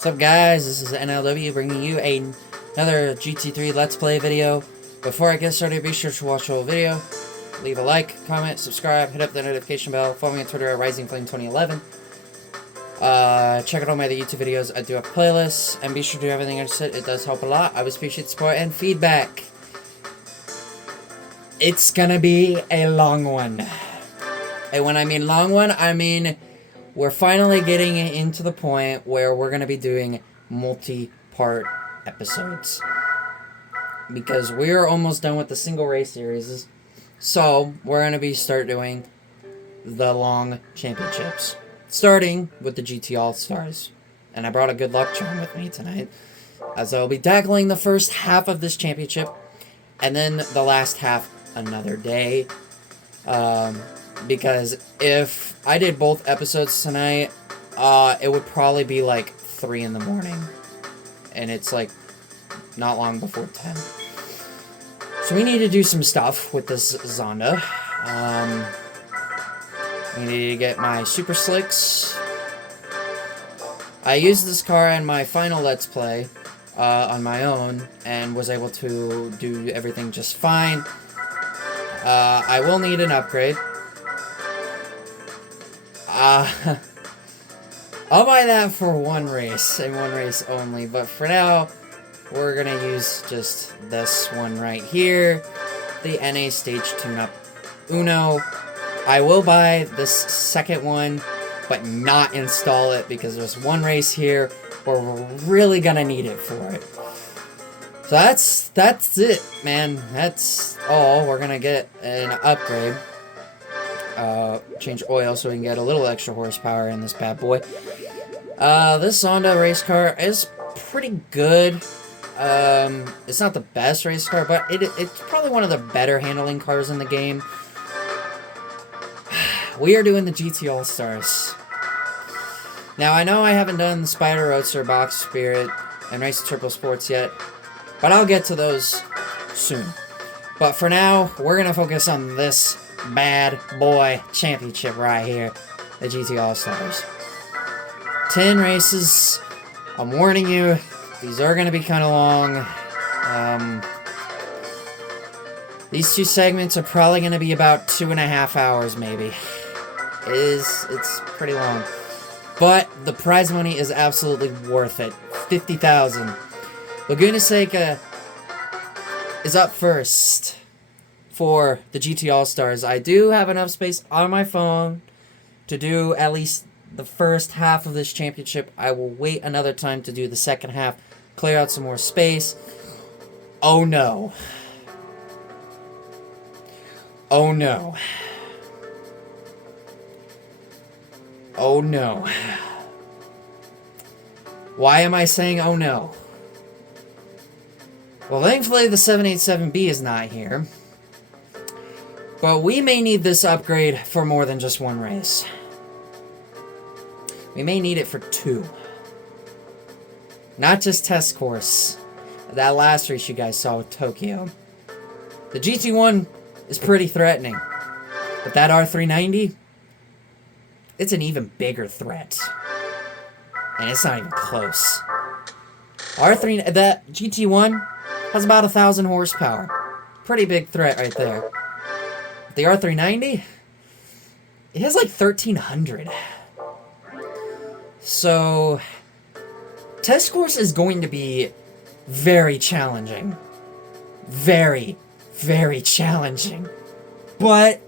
What's up, guys? This is NLW bringing you another GT3 Let's Play video. Before I get started, be sure to watch the whole video. Leave a like, comment, subscribe, hit up the notification bell. Follow me on Twitter at RisingFlame2011. Check out all my other YouTube videos. I do have playlists, and be sure to do everything I said. It does help a lot. I would appreciate support and feedback. It's gonna be a long one. And when I mean long one, I mean we're finally getting into the point where we're going to be doing multi-part episodes. Because we're almost done with the single race series. So, we're going to start doing the long championships. Starting with the GT All-Stars. And I brought a good luck charm with me tonight. As I'll be tackling the first half of this championship. And then the last half another day. Because if I did both episodes tonight, it would probably be like 3 in the morning. And it's like not long before 10. So we need to do some stuff with this Zonda. We need to get my Super Slicks. I used this car in my final Let's Play on my own and was able to do everything just fine. I will need an upgrade. I'll buy that for one race, and one race only, but for now, we're gonna use just this one right here, the NA Stage Tune-Up Uno. I will buy this second one, but not install it, because there's one race here where we're really gonna need it for it. So that's it, man. That's all. We're gonna get an upgrade. Change oil so we can get a little extra horsepower in this bad boy. This Honda race car is pretty good. It's not the best race car, but it's probably one of the better handling cars in the game. We are doing the GT All-Stars. Now, I know I haven't done the Spider Roadster, Box Spirit, and Race Triple Sports yet, but I'll get to those soon. But for now, we're going to focus on this bad boy championship right here, the GT All-Stars. 10 races. I'm warning you, these are going to be kind of long. These two segments are probably going to be about 2.5 hours, maybe. It's pretty long. But the prize money is absolutely worth it. 50,000. Laguna Seca is up first for the GT All-Stars. I do have enough space on my phone to do at least the first half of this championship. I will wait another time to do the second half, clear out some more space. Oh no. Oh no. Oh no. Why am I saying oh no? Well, thankfully the 787B is not here. But we may need this upgrade for more than just one race. We may need it for 2. Not just test course. That last race you guys saw with Tokyo. The GT1 is pretty threatening. But that R390, it's an even bigger threat. And it's not even close. That GT1 has about 1,000 horsepower. Pretty big threat right there. The R390, it has like 1,300. So, test course is going to be very challenging. Very, very challenging. But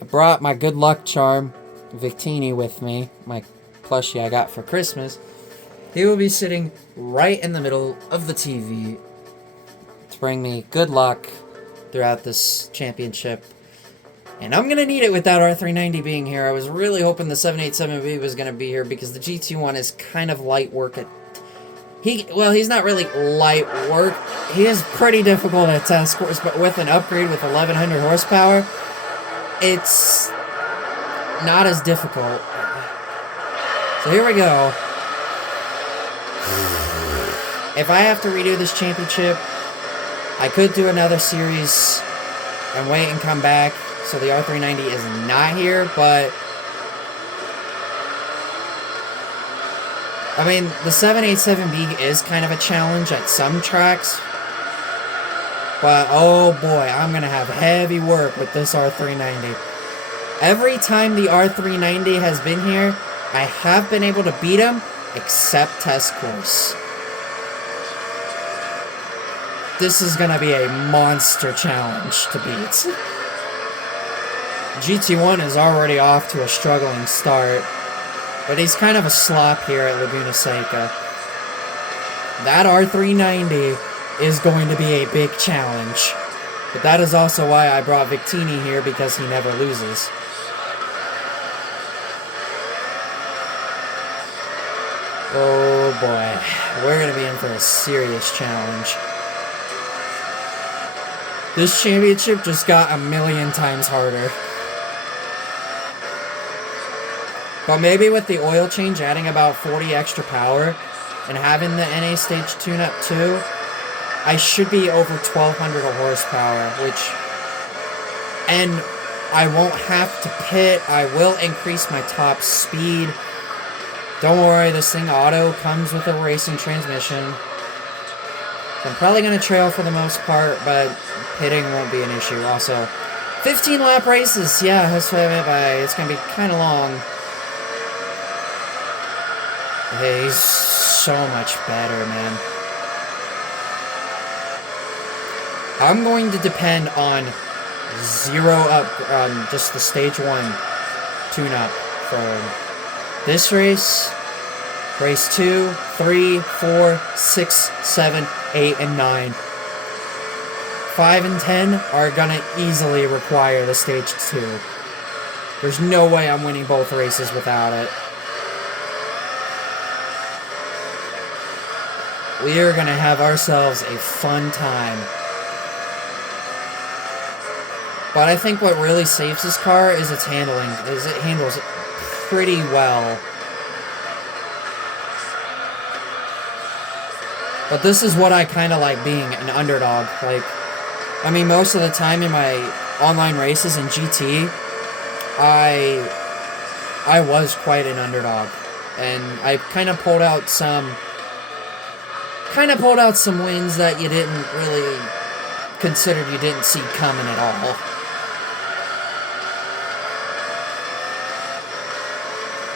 I brought my good luck charm, Victini, with me, my plushie I got for Christmas. He will be sitting right in the middle of the TV to bring me good luck throughout this championship. And I'm going to need it with that R390 being here. I was really hoping the 787B was going to be here because the GT1 is kind of light work. He's not really light work. He is pretty difficult at test course, but with an upgrade with 1,100 horsepower, it's not as difficult. So here we go. If I have to redo this championship, I could do another series and wait and come back. So the R390 is not here, but I mean, the 787B is kind of a challenge at some tracks. But, oh boy, I'm going to have heavy work with this R390. Every time the R390 has been here, I have been able to beat him, except test course. This is going to be a monster challenge to beat. GT1 is already off to a struggling start, but he's kind of a slop here at Laguna Seca. That R390 is going to be a big challenge, but that is also why I brought Victini here, because he never loses. Oh boy, we're going to be in for a serious challenge. This championship just got a million times harder. But maybe with the oil change adding about 40 extra power and having the NA stage tune-up too, I should be over 1,200 horsepower, and I won't have to pit. I will increase my top speed. Don't worry, this thing auto comes with a racing transmission. So I'm probably going to trail for the most part, but pitting won't be an issue. Also, 15 lap races. Yeah, that's what I meant by it's going to be kind of long. Hey, he's so much better, man. I'm going to depend on just the stage 1 tune-up for this race, race 2, 3, 4, 6, 7, 8, and 9. 5 and 10 are gonna easily require the stage 2. There's no way I'm winning both races without it. We are gonna have ourselves a fun time. But I think what really saves this car is its handling, it handles pretty well. But this is what I kind of like being an underdog. Like, I mean, most of the time in my online races in GT, I was quite an underdog, and I kind of pulled out some wins that you didn't really consider, you didn't see coming at all.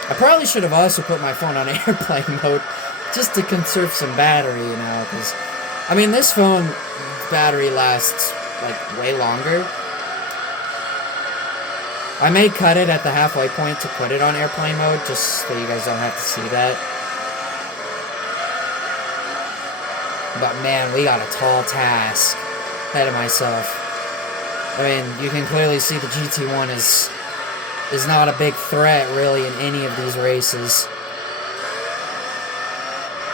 I probably should have also put my phone on airplane mode just to conserve some battery, you know, because, I mean, this phone battery lasts, like, way longer. I may cut it at the halfway point to put it on airplane mode, just so you guys don't have to see that. But man, we got a tall task ahead of myself. I mean, you can clearly see the GT1 is not a big threat, really, in any of these races.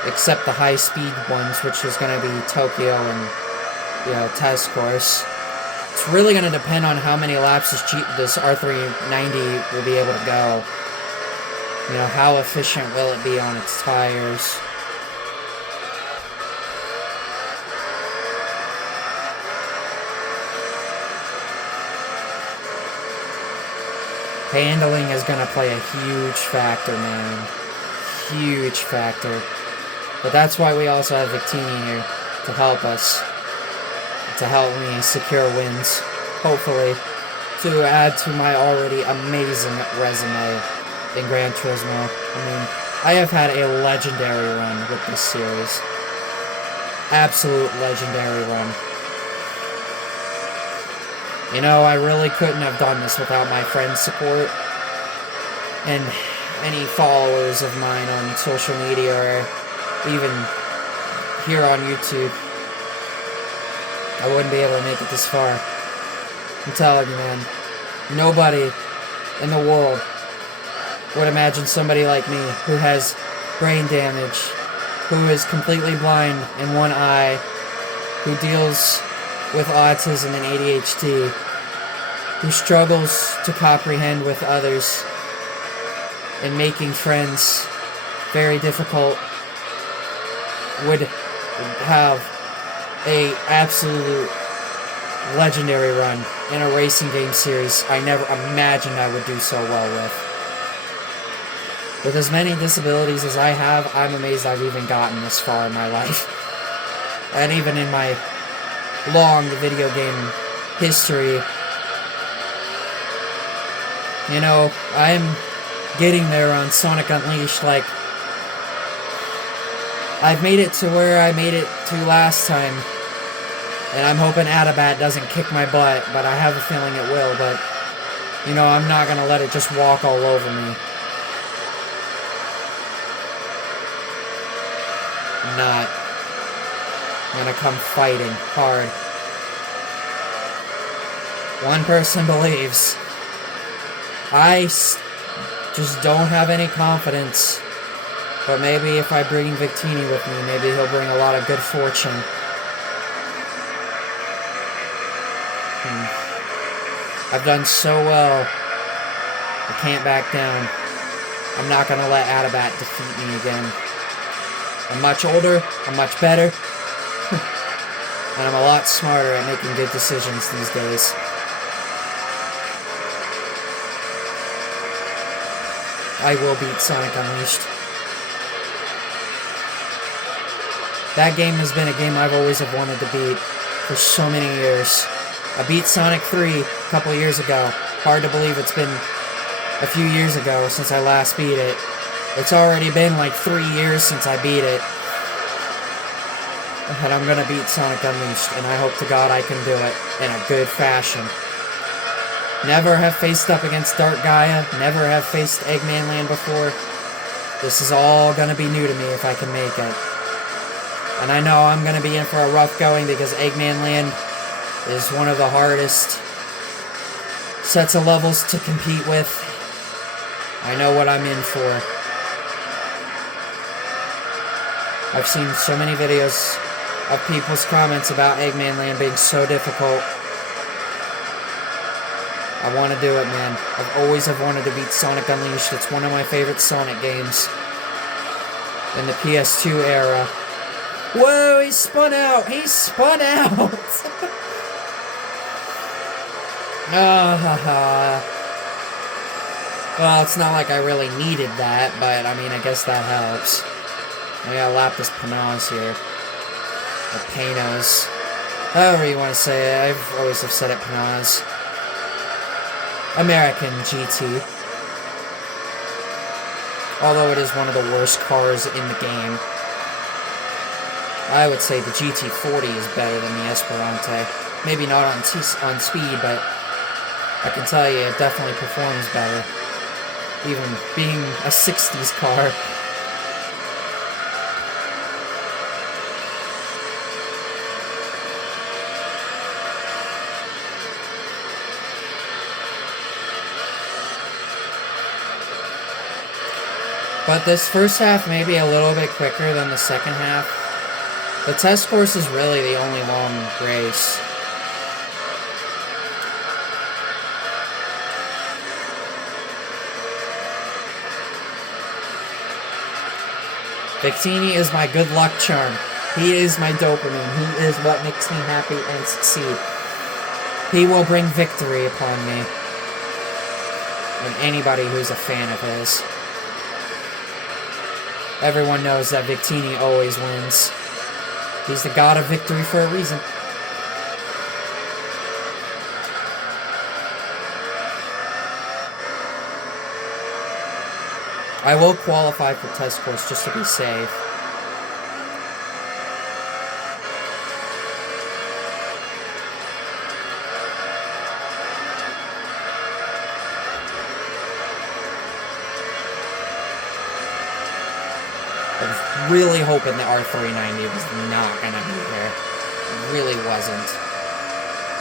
Except the high-speed ones, which is going to be Tokyo and, you know, test course. It's really going to depend on how many laps this R390 will be able to go. You know, how efficient will it be on its tires? Handling is going to play a huge factor, man. Huge factor. But that's why we also have Victini here to help us. To help me secure wins. Hopefully. To add to my already amazing resume in Gran Turismo. I mean, I have had a legendary run with this series. Absolute legendary run. You know, I really couldn't have done this without my friends' support and any followers of mine on social media or even here on YouTube. I wouldn't be able to make it this far. I'm telling you, man. Nobody in the world would imagine somebody like me who has brain damage, who is completely blind in one eye, who deals with autism and ADHD, who struggles to comprehend with others and making friends very difficult, would have a absolute legendary run in a racing game series I never imagined I would do so well with. With as many disabilities as I have, I'm amazed I've even gotten this far in my life. And even in my long video game history, you know, I'm getting there on Sonic Unleashed. Like, I've made it to where I made it to last time, and I'm hoping Adabat doesn't kick my butt, but I have a feeling it will. But, you know, I'm not gonna let it just walk all over me. I'm not. I'm gonna come fighting hard. One person believes. I just don't have any confidence. But maybe if I bring Victini with me, maybe he'll bring a lot of good fortune. I've done so well. I can't back down. I'm not gonna let Adabat defeat me again. I'm much older, I'm much better, and I'm a lot smarter at making good decisions these days. I will beat Sonic Unleashed. That game has been a game I've always have wanted to beat for so many years. I beat Sonic 3 a couple years ago. Hard to believe it's been a few years ago since I last beat it. It's already been like 3 years since I beat it. And I'm gonna beat Sonic Unleashed, and I hope to God I can do it in a good fashion. Never have faced up against Dark Gaia, never have faced Eggman Land before. This is all gonna be new to me if I can make it. And I know I'm gonna be in for a rough going because Eggman Land is one of the hardest sets of levels to compete with. I know what I'm in for. I've seen so many videos of people's comments about Eggman Land being so difficult. I want to do it, man. I've always have wanted to beat Sonic Unleashed. It's one of my favorite Sonic games in the PS2 era. Whoa, he spun out! He spun out! Well, it's not like I really needed that, but I mean, I guess that helps. I got Lapis Panos here. Or Panos. However you want to say it. I've always have said it Panos. American GT. Although it is one of the worst cars in the game. I would say the GT40 is better than the Esperante. Maybe not on speed, but I can tell you it definitely performs better. Even being a 60s car. But this first half may be a little bit quicker than the second half. The test course is really the only long race. Victini is my good luck charm. He is my dopamine. He is what makes me happy and succeed. He will bring victory upon me. And anybody who's a fan of his. Everyone knows that Victini always wins. He's the god of victory for a reason. I will qualify for test course just to be safe. I was really hoping the R390 was not gonna be here. It really wasn't.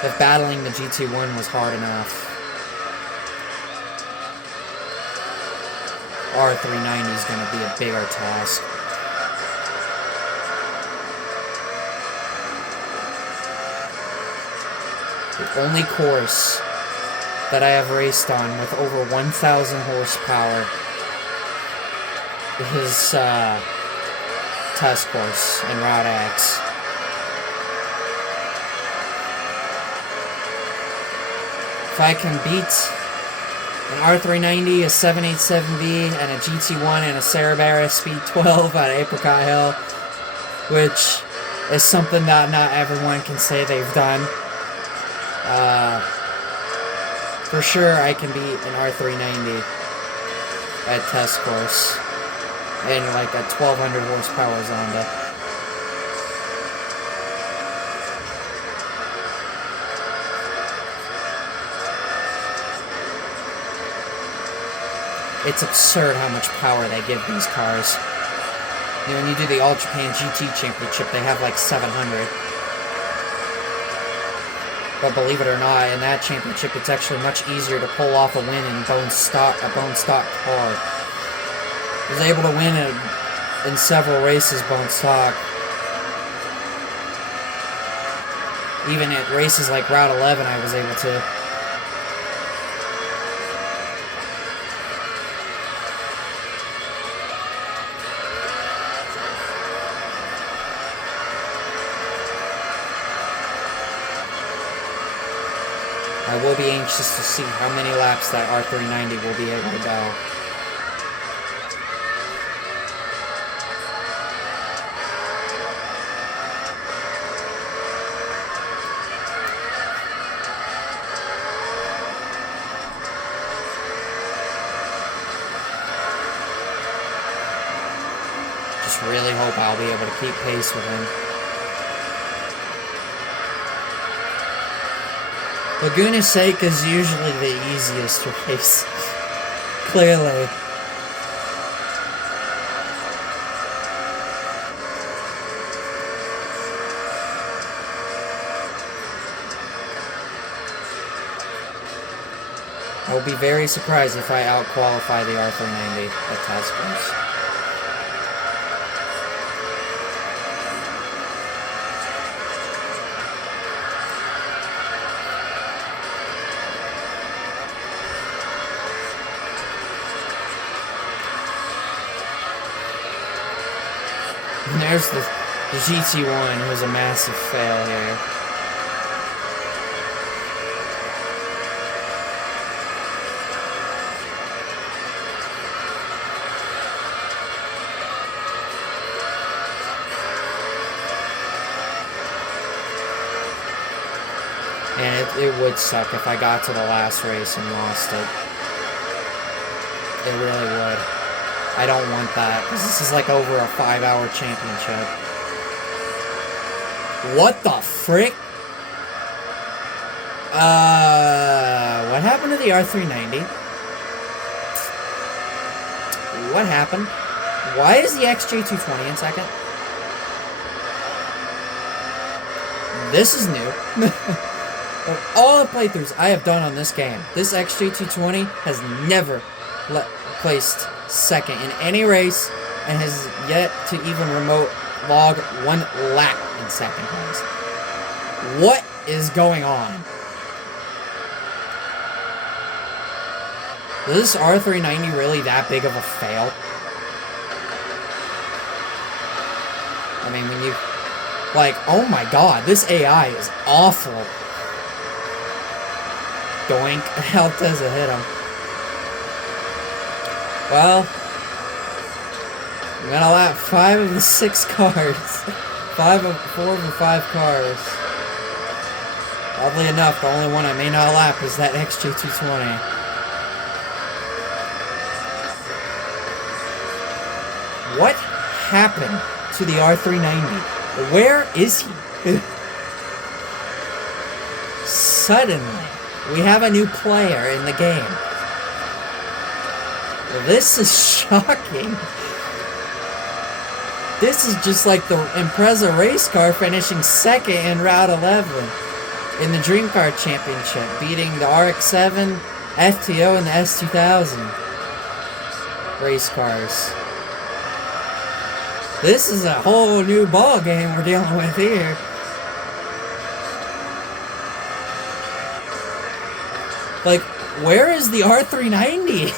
If battling the GT1 was hard enough, R390 is gonna be a bigger task. The only course that I have raced on with over 1,000 horsepower is test course in Route X. If I can beat an R390, a 787V, and a GT1 and a Cerebera Speed 12 out of Apricot Hill, which is something that not everyone can say they've done. For sure, I can beat an R390 at test course in like a 1200 horsepower Zonda. It's absurd how much power they give these cars. You know, when you do the All Japan GT Championship, they have like 700. But believe it or not, in that championship, it's actually much easier to pull off a win in a bone stock car. I was able to win in several races bone stock. Even at races like Route 11, I was able to. I will be anxious to see how many laps that R390 will be able to go. Just really hope I'll be able to keep pace with him. Laguna Seca is usually the easiest race. Clearly. I will be very surprised if I out-qualify the R390 at test course. And there's the GT1, who's a massive failure. And it would suck if I got to the last race and lost it. It really would. I don't want that, because this is like over a 5-hour championship. What the frick? What happened to the R390? What happened? Why is the XJ220 in second? This is new. Of all the playthroughs I have done on this game, this XJ220 has never placed second in any race and has yet to even remote log one lap in second place. What is going on? Is this R390 really that big of a fail? I mean, when you... Like, oh my god, this AI is awful. Doink. How does it hit him? Well, I'm gonna lap 5 of the 6 cars. 4 of the 5 cars. Oddly enough, the only one I may not lap is that XJ220. What happened to the R390? Where is he? Suddenly, we have a new player in the game. This is shocking. This is just like the Impreza race car finishing second in Route 11 in the Dream Car Championship, beating the RX-7, FTO, and the S2000 race cars. This is a whole new ball game we're dealing with here. Like, where is the R390?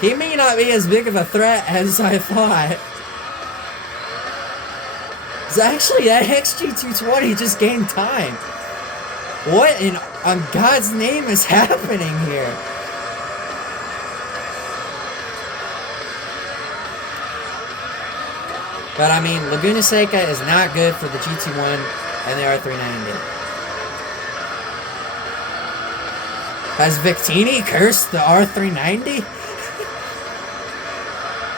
He may not be as big of a threat as I thought. It's actually, that XG220 just gained time. What in on God's name is happening here? But I mean, Laguna Seca is not good for the GT1 and the R390. Has Victini cursed the R390?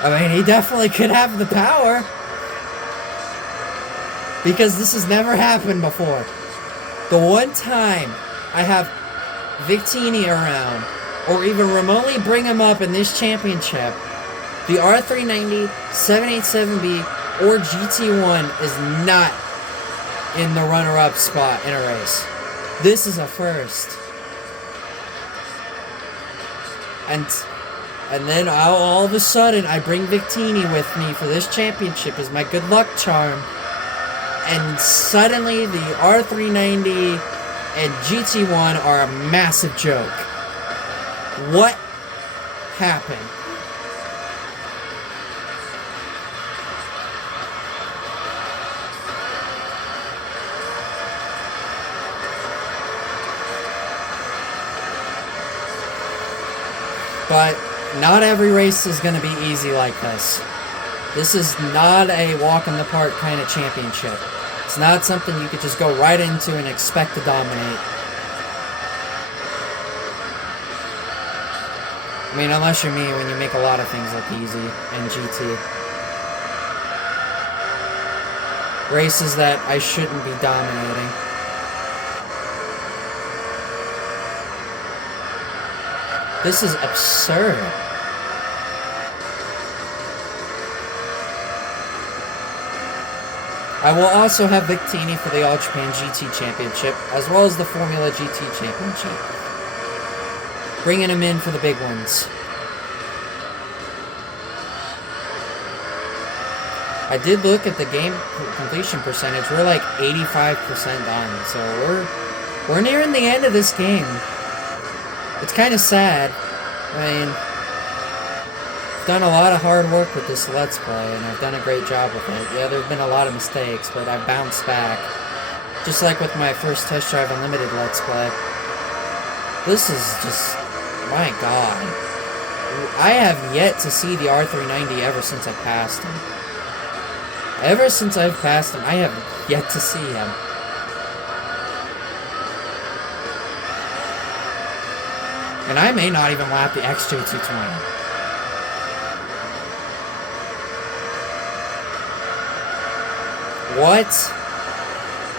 I mean, he definitely could have the power. Because this has never happened before. The one time I have Victini around, or even remotely bring him up in this championship, the R390, 787B, or GT1 is not in the runner-up spot in a race. This is a first. And then all of a sudden, I bring Victini with me for this championship as my good luck charm. And suddenly, the R390 and GT1 are a massive joke. What happened? But not every race is going to be easy like this. This is not a walk in the park kind of championship. It's not something you could just go right into and expect to dominate. I mean, unless you're me, when you make a lot of things look easy in GT. Races that I shouldn't be dominating. This is absurd. I will also have Victini for the All Japan GT Championship, as well as the Formula GT Championship. Bringing him in for the big ones. I did look at the game completion percentage. We're like 85% done, so we're nearing the end of this game. It's kind of sad. I mean, I've done a lot of hard work with this Let's Play, and I've done a great job with it. Yeah, there have been a lot of mistakes, but I've bounced back. Just like with my first Test Drive Unlimited Let's Play. This is just... my God. I have yet to see the R390 ever since I passed him. Ever since I've passed him, I have yet to see him. And I may not even lap the XJ220. What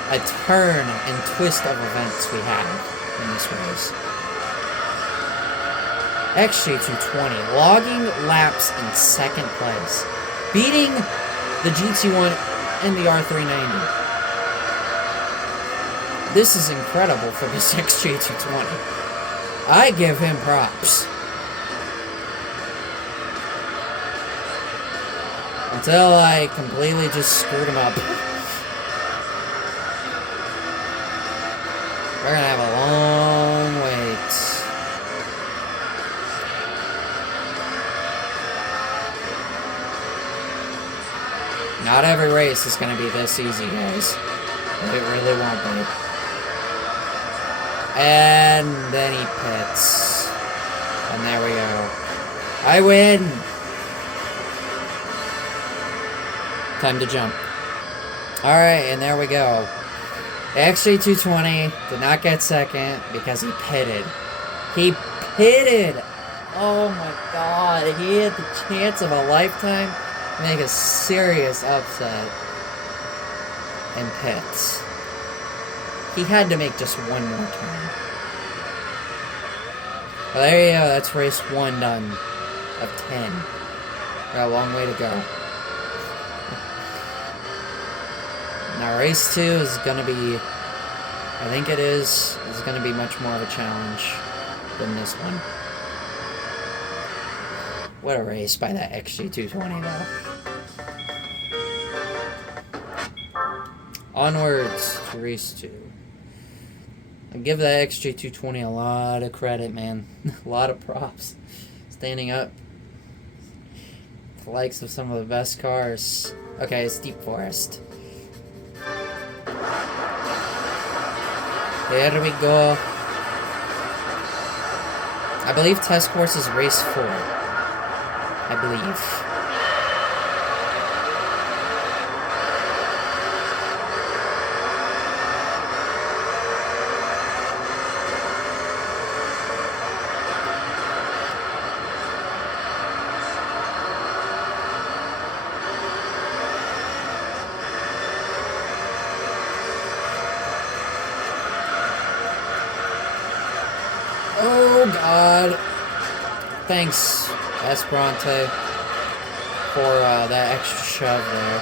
a turn and twist of events we have in this race. XJ220 logging laps in second place, beating the GT1 and the R390. This is incredible for this XJ220. I give him props. Until I completely just screwed him up. We're gonna have a long wait. Not every race is gonna be this easy, guys. It really won't be. And then he pits. And there we go. I win! Time to jump. Alright, and there we go. XJ220 did not get second because he pitted. He pitted! Oh my God, he had the chance of a lifetime to make a serious upset. And pits. He had to make just one more turn. Well, there you go. That's race 1 done. Of 10. Got a long way to go. Now, race 2 is going to be... I think it is going to be much more of a challenge than this one. What a race by that XG220, though. Onwards to race 2. I give that XJ220 a lot of credit, man. A lot of props. Standing up. The likes of some of the best cars. Okay, it's Deep Forest. Here we go. I believe test course is race 4. I believe. Oh god. Thanks, Esperante, for that extra shove there.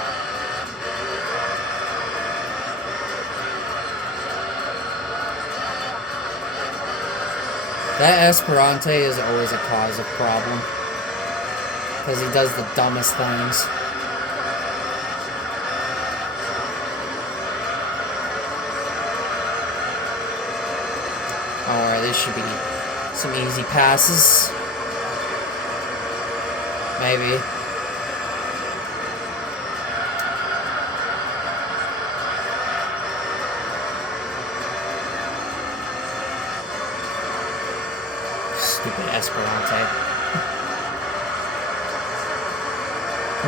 That Esperante is always a cause of problem. Because he does the dumbest things. Alright, this should be some easy passes. Maybe. Stupid Esperante.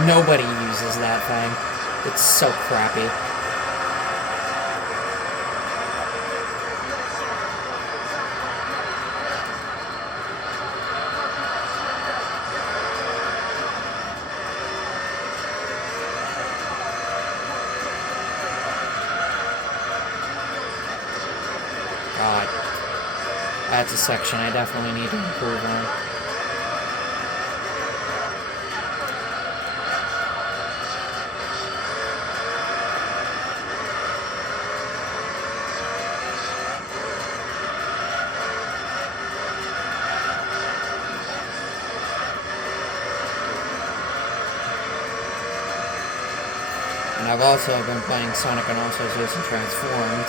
Nobody uses that thing. It's so crappy. God. That's a section I definitely need to improve on. And I've also been playing Sonic and All-Stars Racing Transformed.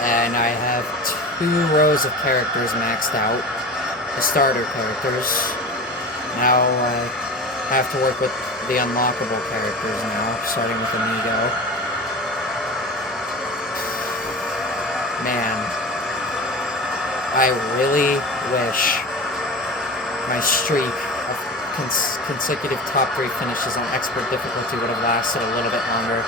And I have 2 rows of characters maxed out. The starter characters. Now I have to work with the unlockable characters now, starting with Amigo. Man. I really wish my streak of consecutive top 3 finishes on expert difficulty would have lasted a little bit longer.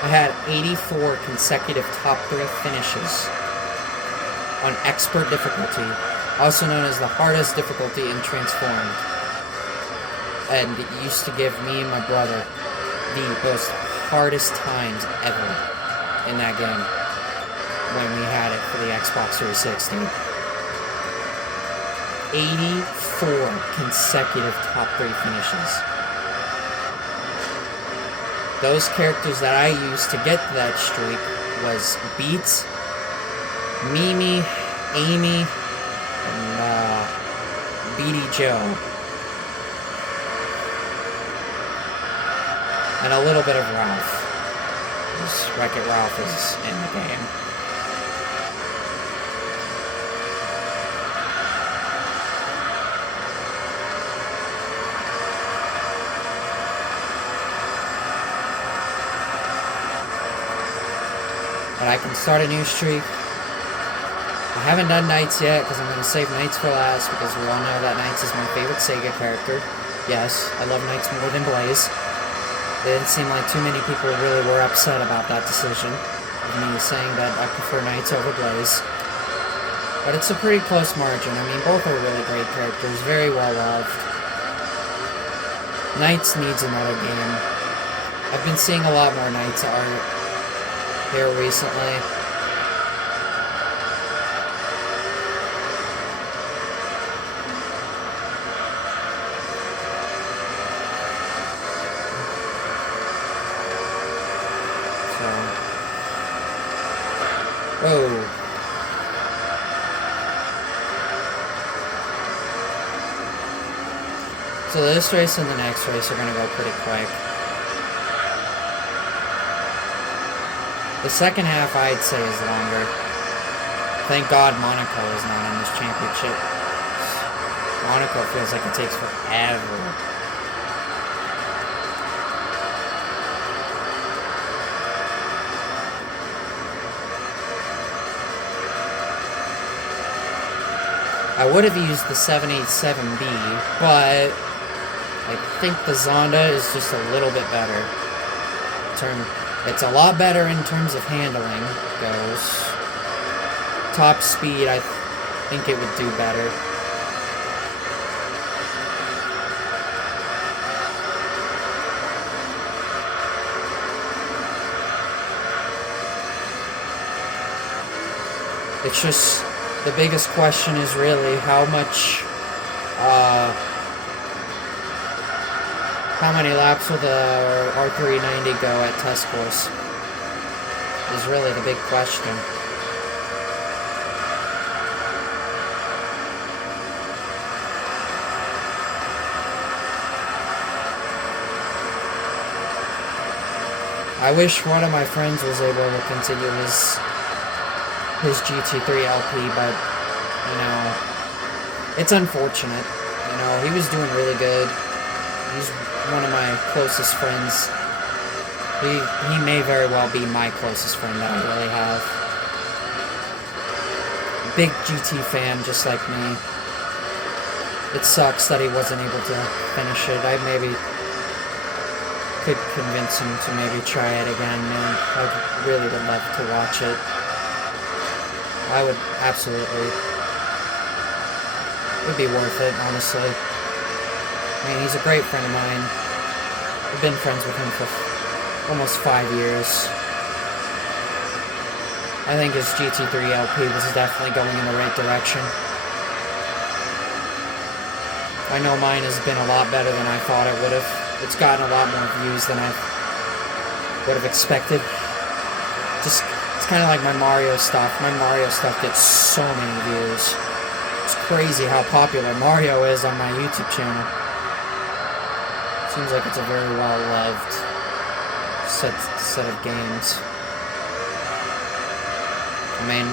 I had 84 consecutive top 3 finishes on expert difficulty, also known as the hardest difficulty in Transformed. And it used to give me and my brother the most hardest times ever in that game when we had it for the Xbox 360. 84 consecutive top 3 finishes. Those characters that I used to get to that streak was Beats, Mimi, Amy, and Beady Joe. And a little bit of Ralph. Wreck-It Ralph is in the game. But I can start a new streak. I haven't done Knights yet, because I'm going to save Knights for last, because we all know that Knights is my favorite Sega character. Yes, I love Knights more than Blaze. It didn't seem like too many people really were upset about that decision, of me saying that I prefer Knights over Blaze. But it's a pretty close margin. I mean, both are really great characters, very well loved. Knights needs another game. I've been seeing a lot more Knights art here recently. So, whoa. So this race and the next race are gonna go pretty quick. The second half, I'd say, is longer. Thank God Monaco is not in this championship. Monaco feels like it takes forever. I would have used the 787B, but I think the Zonda is just a little bit better. It's a lot better in terms of handling goes. Top speed, I think it would do better. It's just, the biggest question is really how many laps will the R390 go at test course is really the big question. I wish one of my friends was able to continue his GT3 LP, but, you know, it's unfortunate. You know, he was doing really good. He's one of my closest friends. He may very well be my closest friend that I really have. Big GT fan, just like me. It sucks that he wasn't able to finish it. I maybe could convince him to maybe try it again, man. I really would love to watch it. I would absolutely. It would be worth it, honestly. I mean, he's a great friend of mine. I've been friends with him for almost 5 years. I think his GT3 LP was definitely going in the right direction. I know mine has been a lot better than I thought it would have. It's gotten a lot more views than I would have expected. Just, it's kind of like my Mario stuff. My Mario stuff gets so many views. It's crazy how popular Mario is on my YouTube channel. Seems like it's a very well-loved set of games. I mean,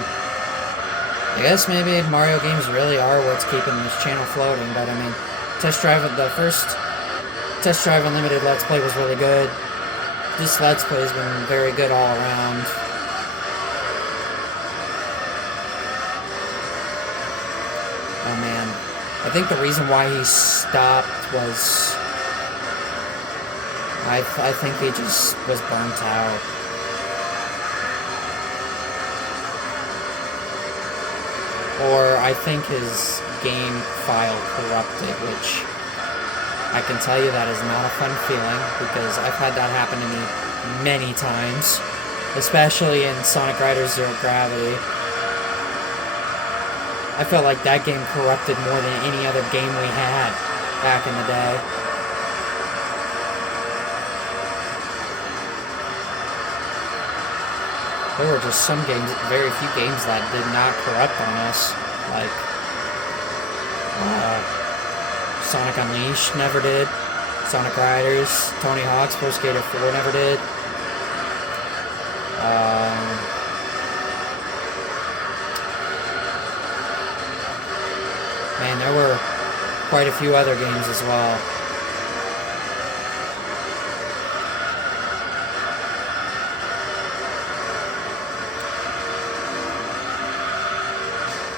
I guess maybe Mario games really are what's keeping this channel floating, but I mean, the first Test Drive Unlimited Let's Play was really good. This Let's Play has been very good all around. Oh man. I think the reason why he stopped was... I think he just was burnt out. Or I think his game file corrupted, which I can tell you that is not a fun feeling, because I've had that happen to me many times, especially in Sonic Riders Zero Gravity. I felt like that game corrupted more than any other game we had back in the day. There were just some games, very few games that did not corrupt on us, like Sonic Unleashed never did, Sonic Riders, Tony Hawk's Pro Skater 4 never did. Man, there were quite a few other games as well.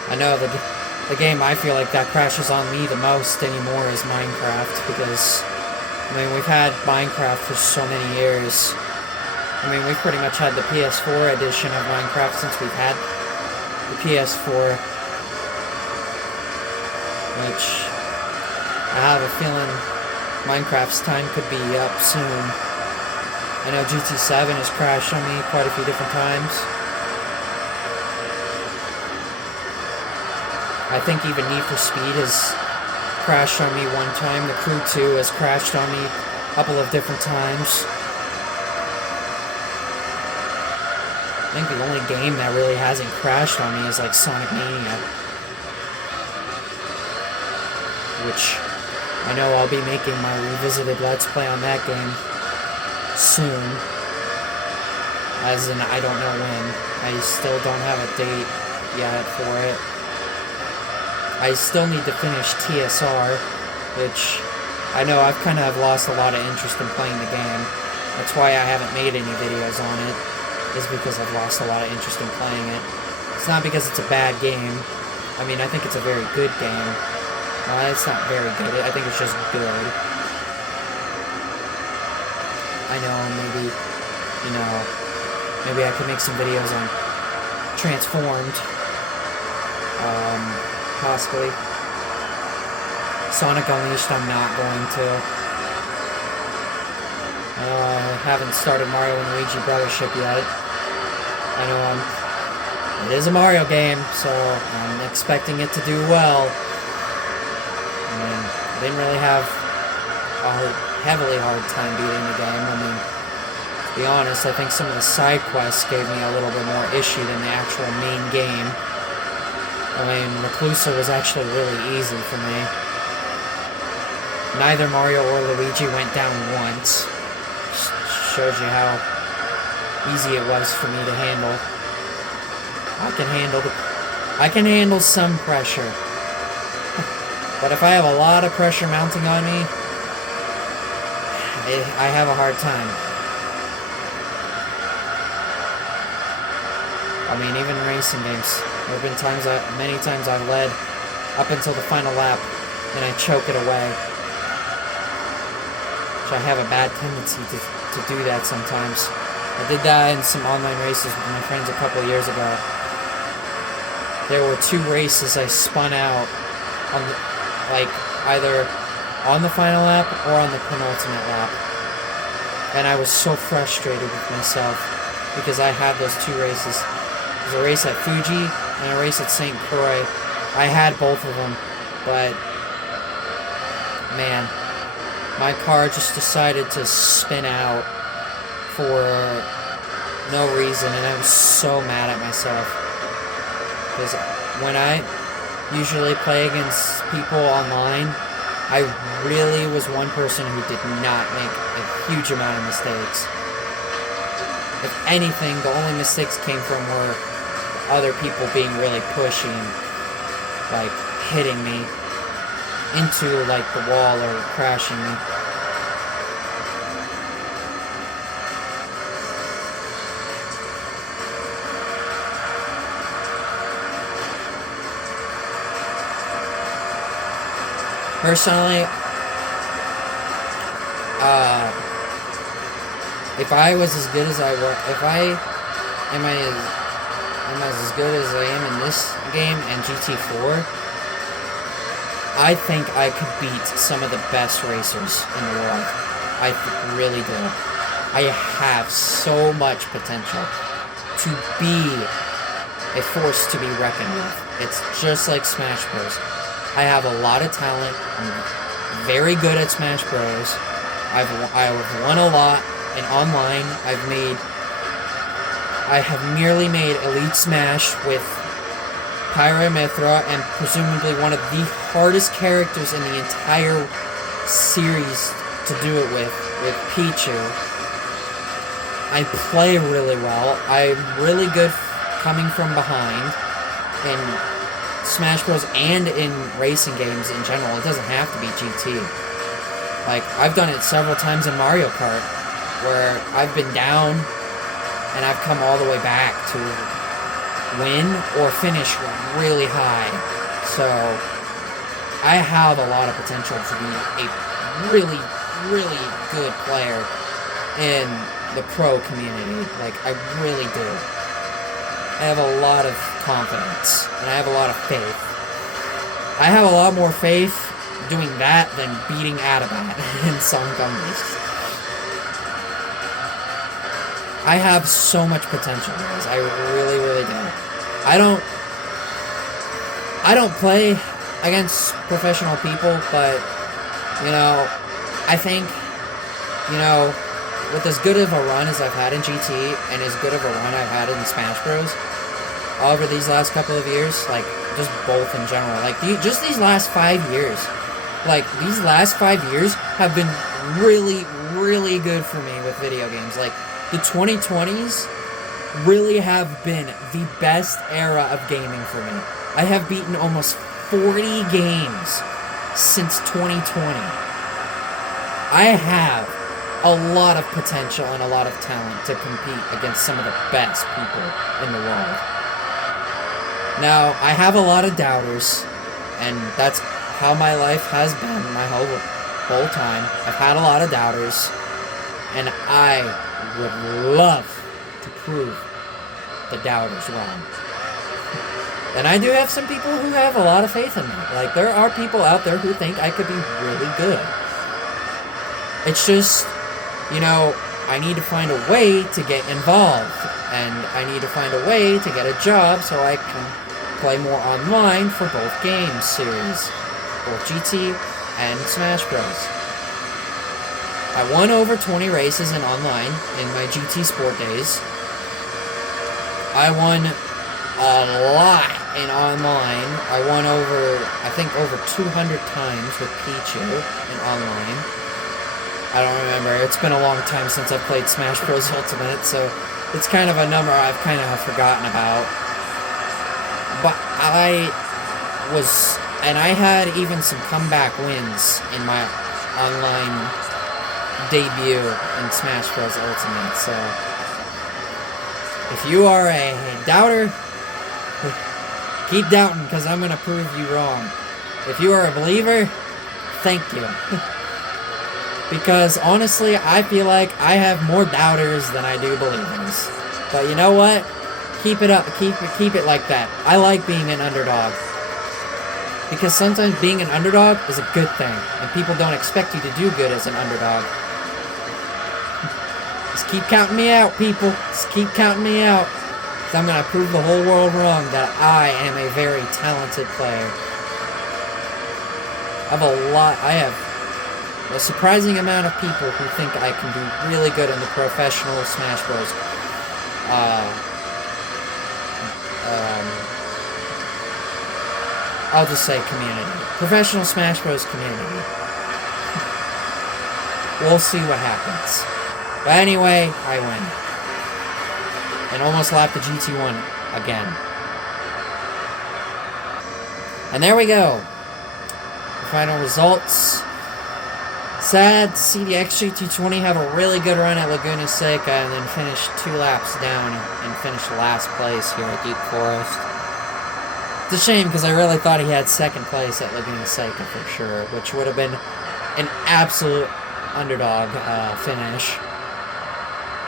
I know the game I feel like that crashes on me the most anymore is Minecraft, because, I mean, we've had Minecraft for so many years. I mean, we've pretty much had the PS4 edition of Minecraft since we've had the PS4, which I have a feeling Minecraft's time could be up soon. I know GT7 has crashed on me quite a few different times. I think even Need for Speed has crashed on me one time. The Crew 2 has crashed on me a couple of different times. I think the only game that really hasn't crashed on me is like Sonic Mania, which I know I'll be making my revisited Let's Play on that game soon. As in, I don't know when. I still don't have a date yet for it. I still need to finish TSR, which I know I've kind of lost a lot of interest in playing the game. That's why I haven't made any videos on it, is because I've lost a lot of interest in playing it. It's not because it's a bad game, I mean, I think it's a very good game. It's not very good. I think it's just good. I know, maybe, you know, maybe I could make some videos on Transformed. Possibly. Sonic Unleashed, I'm not going to. I haven't started Mario and Luigi Brothership yet. I know it is a Mario game, so I'm expecting it to do well. I mean, I didn't really have a heavily hard time beating the game. I mean, to be honest, I think some of the side quests gave me a little bit more issue than the actual main game. I mean, Reclusa was actually really easy for me. Neither Mario or Luigi went down once. Shows you how easy it was for me to handle. I can handle some pressure. But if I have a lot of pressure mounting on me, I have a hard time. I mean, even in racing games, there have been times, many times I've led up until the final lap, and I choke it away. Which I have a bad tendency to do that sometimes. I did that in some online races with my friends a couple of years ago. There were 2 races I spun out on the, like, either on the final lap or on the penultimate lap. And I was so frustrated with myself because I had those 2 races. There's a race at Fuji and a race at St. Croix. I had both of them, but man, my car just decided to spin out for no reason, and I was so mad at myself. Because when I usually play against people online, I really was one person who did not make a huge amount of mistakes. If anything, the only mistakes came from were other people being really pushy and, like, hitting me into, like, the wall or crashing me. Personally, if I was as good as I was, if I am as good as I am in this game and GT4, I think I could beat some of the best racers in the world. I really do. I have so much potential to be a force to be reckoned with. It's just like Smash Bros. I have a lot of talent. I'm very good at Smash Bros. I've won a lot, and online I have nearly made Elite Smash with Pyra Mythra, and presumably one of the hardest characters in the entire series to do it with Pichu. I play really well. I'm really good coming from behind in Smash Bros. And in racing games in general. It doesn't have to be GT. Like, I've done it several times in Mario Kart, where I've been down, and I've come all the way back to win or finish really high. So, I have a lot of potential to be a really, really good player in the pro community. Like, I really do. I have a lot of confidence, and I have a lot of faith. I have a lot more faith doing that than beating Adabat in Sonic Unleashed. I have so much potential, guys. I really, really do. I don't play against professional people, but, you know, I think, you know, with as good of a run as I've had in GT, and as good of a run I've had in Smash Bros. Over these last couple of years, like, just both in general, like, just these last 5 years, like, these last 5 years have been really, really good for me with video games. Like, the 2020s really have been the best era of gaming for me. I have beaten almost 40 games since 2020. I have a lot of potential and a lot of talent to compete against some of the best people in the world. Now, I have a lot of doubters, and that's how my life has been my whole time. I've had a lot of doubters, and I would love to prove the doubters wrong. And I do have some people who have a lot of faith in me. Like, there are people out there who think I could be really good. It's just, you know, I need to find a way to get involved. And I need to find a way to get a job so I can play more online for both games series. Both GT and Smash Bros. I won over 20 races in online in my GT Sport days. I won a lot in online. I won I think over 200 times with Pichu in online. I don't remember. It's been a long time since I've played Smash Bros. Ultimate, so it's kind of a number I've kind of forgotten about. But I had even some comeback wins in my online debut in Smash Bros. Ultimate, so if you are a doubter, keep doubting, because I'm going to prove you wrong. If you are a believer, thank you. Because honestly, I feel like I have more doubters than I do believers. But you know what? Keep it up. Keep it like that. I like being an underdog. Because sometimes being an underdog is a good thing. And people don't expect you to do good as an underdog. Just keep counting me out, people. Just keep counting me out. Because I'm going to prove the whole world wrong that I am a very talented player. I have a surprising amount of people who think I can do really good in the professional Smash Bros. I'll just say community. Professional Smash Bros. Community. We'll see what happens. But anyway, I win. And almost lapped the GT1 again. And there we go. The final results. Sad to see the XG220 have a really good run at Laguna Seca and then finish 2 laps down and finish last place here at Deep Forest. It's a shame because I really thought he had second place at Laguna Seca for sure, which would have been an absolute underdog finish.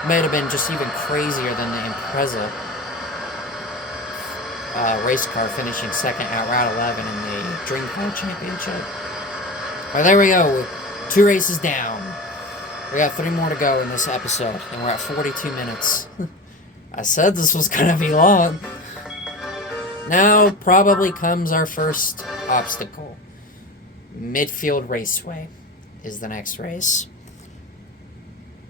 Might have been just even crazier than the Impreza race car finishing second at Route 11 in the Dream Car Championship. Well, there we go. 2 races down. We got 3 more to go in this episode, and we're at 42 minutes. I said this was gonna be long. Now probably comes our first obstacle. Midfield Raceway is the next race.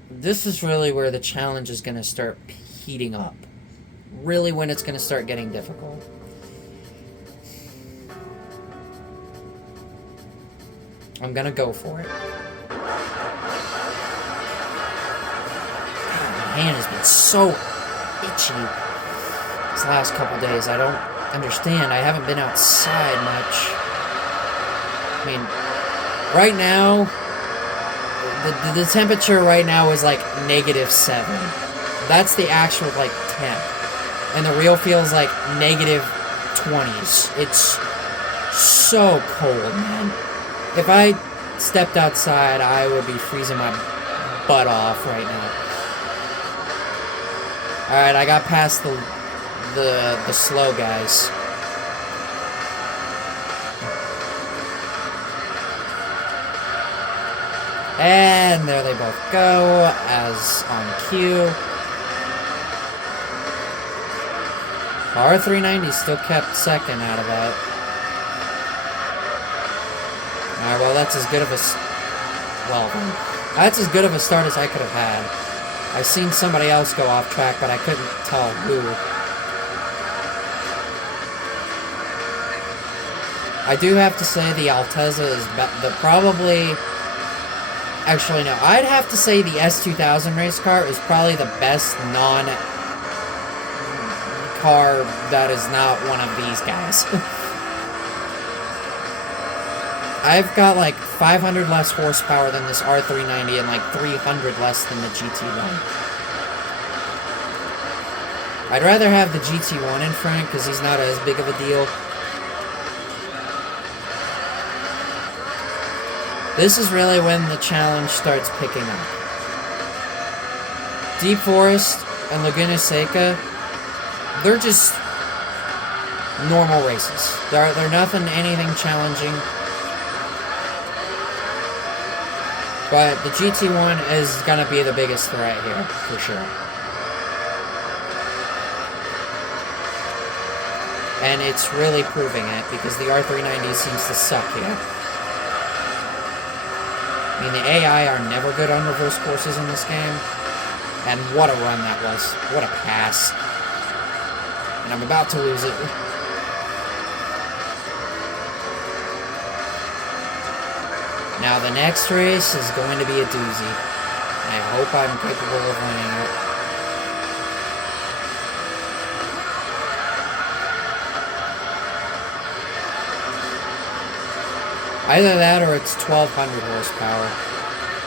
This is really where the challenge is going to start heating up. Really when it's going to start getting difficult. I'm going to go for it. God, my hand has been so itchy these last couple days. I don't understand. I haven't been outside much. I mean, right now, the temperature right now is like -7. That's the actual, like, temp. And the real feels like -20s. It's so cold, man. If I stepped outside, I would be freezing my butt off right now. Alright, I got past the slow guys. And there they both go, as on cue. R390 still kept second out of that. Alright, well, that's as good of a... that's as good of a start as I could have had. I seen somebody else go off track, but I couldn't tell who. I do have to say the Altezza is probably... Actually, no. I'd have to say the S2000 race car is probably the best non-car that is not one of these guys. I've got like 500 less horsepower than this R390 and like 300 less than the GT1. I'd rather have the GT1 in front because he's not as big of a deal. This is really when the challenge starts picking up. Deep Forest and Laguna Seca, they're just normal races. They're nothing, anything challenging. But the GT1 is going to be the biggest threat here, for sure. And it's really proving it, because the R390 seems to suck here. I mean, the AI are never good on reverse courses in this game. And what a run that was. What a pass. And I'm about to lose it. Now the next race is going to be a doozy. I hope I'm capable of winning it. Either that or it's 1200 horsepower.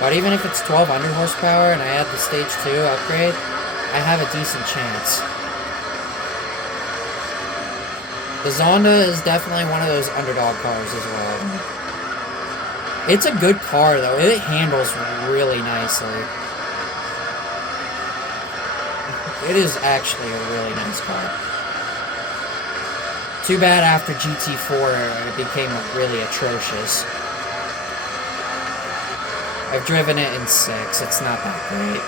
But even if it's 1200 horsepower and I add the stage 2 upgrade, I have a decent chance. The Zonda is definitely one of those underdog cars as well. It's a good car, though. It handles really nicely. It is actually a really nice car. Too bad after GT4 it became really atrocious. I've driven it in 6. It's not that great.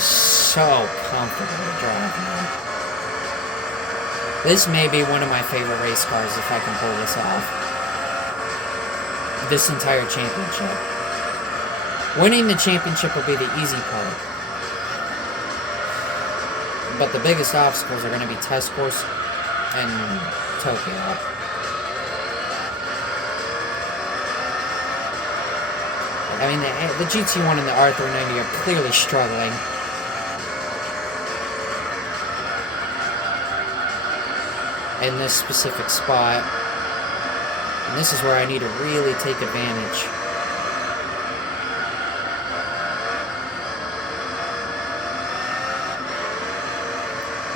So comfortable to drive, man. This may be one of my favorite race cars if I can pull this off. This entire championship. Winning the championship will be the easy part. But the biggest obstacles are going to be test course and Tokyo. I mean, the GT1 and the R390 are clearly struggling. In this specific spot. And this is where I need to really take advantage.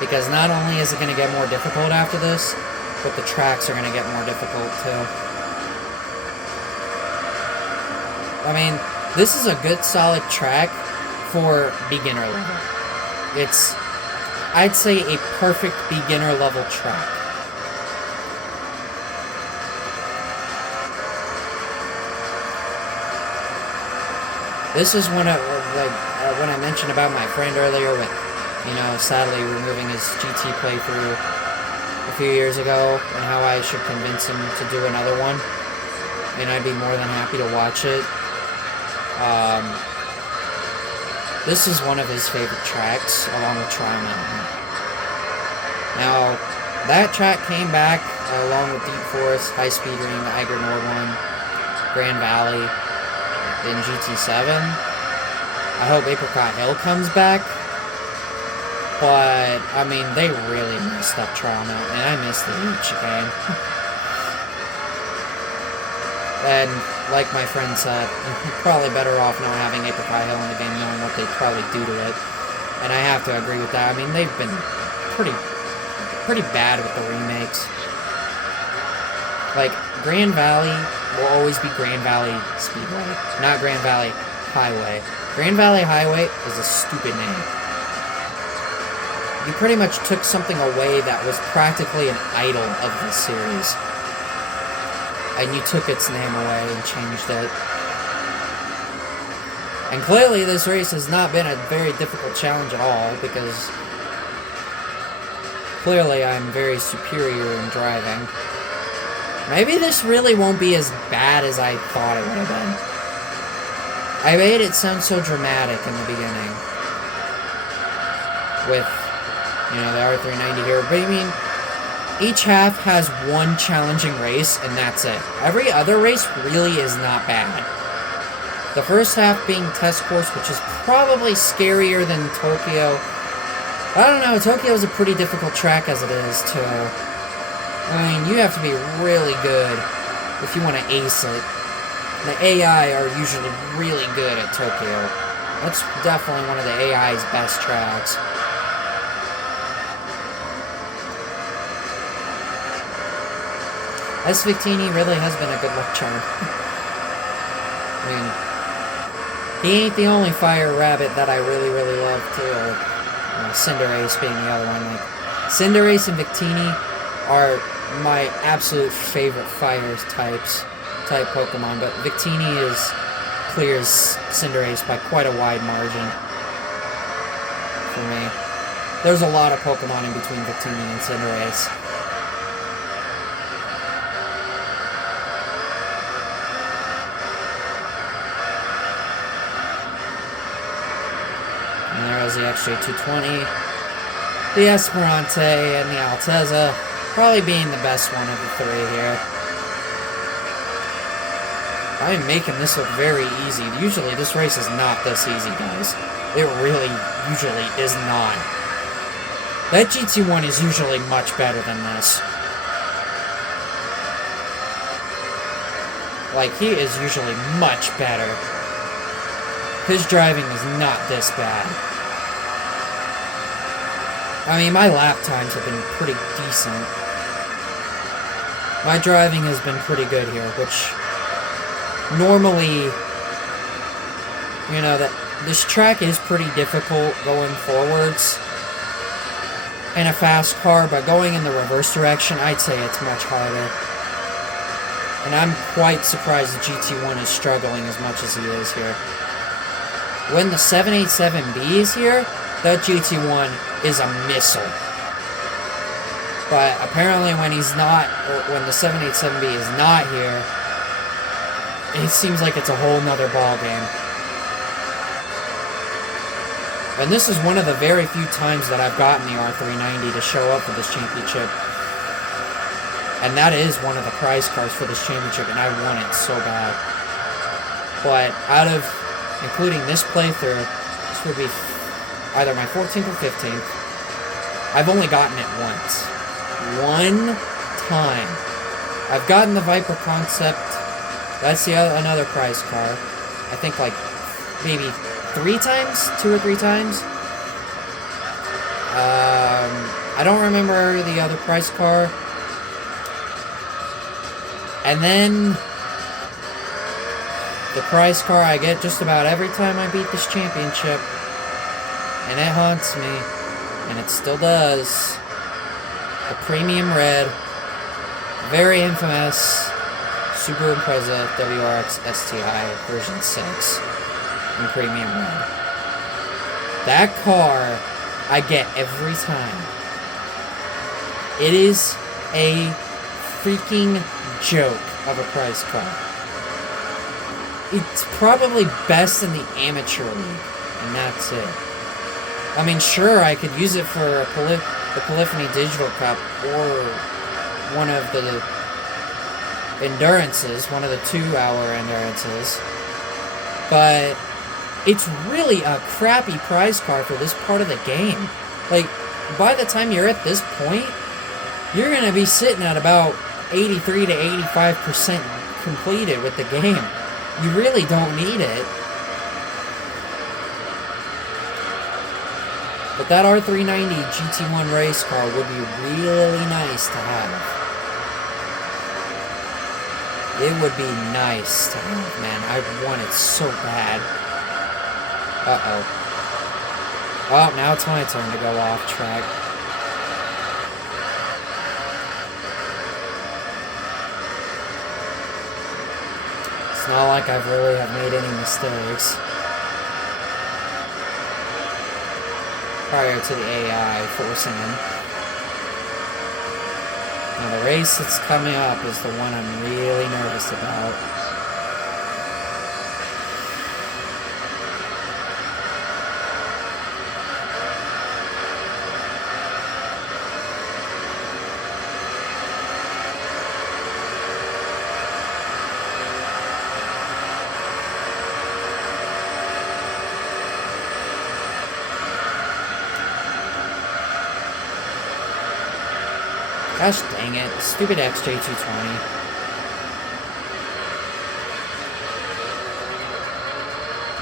Because not only is it going to get more difficult after this, but the tracks are going to get more difficult too. I mean, this is a good solid track for beginner level. It's, I'd say, a perfect beginner level track. This is when when I mentioned about my friend earlier with, you know, sadly removing his GT playthrough a few years ago, and how I should convince him to do another one, and I'd be more than happy to watch it. This is one of his favorite tracks, along with Trial Mountain. Now, that track came back along with Deep Forest, High Speed Ring, the Eiger Nord one, Grand Valley, in GT7. I hope Apricot Hill comes back. But, I mean, they really messed up Trial Mountain, and I missed the chicane. And, like my friend said, probably better off not having Apricot Hill in the game, knowing what they'd probably do to it. And I have to agree with that. I mean, they've been pretty bad with the remakes. Like, Grand Valley will always be Grand Valley Speedway, not Grand Valley Highway. Grand Valley Highway is a stupid name. You pretty much took something away that was practically an idol of the series. And you took its name away and changed it. And clearly this race has not been a very difficult challenge at all, because clearly I'm very superior in driving. Maybe this really won't be as bad as I thought it would have been. I made it sound so dramatic in the beginning. With, you know, the R390 here. But I mean, each half has one challenging race, and that's it. Every other race really is not bad. The first half being test course, which is probably scarier than Tokyo. I don't know, Tokyo is a pretty difficult track as it is, too. I mean, you have to be really good if you want to ace it. The AI are usually really good at Tokyo. That's definitely one of the AI's best tracks. S. Victini really has been a good luck charm. I mean, he ain't the only fire rabbit that I really, really love, too. Cinderace being the other one. Like, Cinderace and Victini are my absolute favorite fire type Pokemon, but Victini clears Cinderace by quite a wide margin for me. There's a lot of Pokemon in between Victini and Cinderace. And there's the XJ220, the Esperante, and the Altezza, probably being the best one of the three here. I'm making this look very easy. Usually this race is not this easy, guys. It really usually is not. That GT1 is usually much better than this. Like, he is usually much better. His driving is not this bad. I mean, my lap times have been pretty decent. My driving has been pretty good here, which normally, you know, that this track is pretty difficult going forwards in a fast car, but going in the reverse direction, I'd say it's much harder. And I'm quite surprised the GT1 is struggling as much as he is here. When the 787B is here, that GT1 is a missile. But apparently when he's not, or when the 787B is not here, it seems like it's a whole nother ball game. And this is one of the very few times that I've gotten the R390 to show up for this championship. And that is one of the prize cars for this championship, and I want it so bad. But out of, including this playthrough, this would be either my 14th or 15th. I've only gotten it once. One time. I've gotten the Viper Concept. That's another prize car. I think like maybe 3 times? 2 or 3 times? I don't remember the other prize car. And then the prize car I get just about every time I beat this championship. And it haunts me. And it still does. The Premium Red. Very infamous Subaru Impreza WRX STI version 6 in Premium Red. That car I get every time. It is a freaking joke of a prize car. It's probably best in the amateur league, and that's it. I mean, sure, I could use it for the Polyphony Digital Cup or one of the endurances, one of the 2-hour endurances, but it's really a crappy prize car for this part of the game. Like, by the time you're at this point, you're going to be sitting at about 83 to 85% completed with the game. You really don't need it. But that R390 GT1 race car would be really nice to have. It would be nice to have, man. I want it so bad. Uh-oh. Oh, now it's my turn to go off track. It's not like I really have made any mistakes prior to the AI forcing him. Now the race that's coming up is the one I'm really nervous about. Gosh dang it. Stupid XJ220.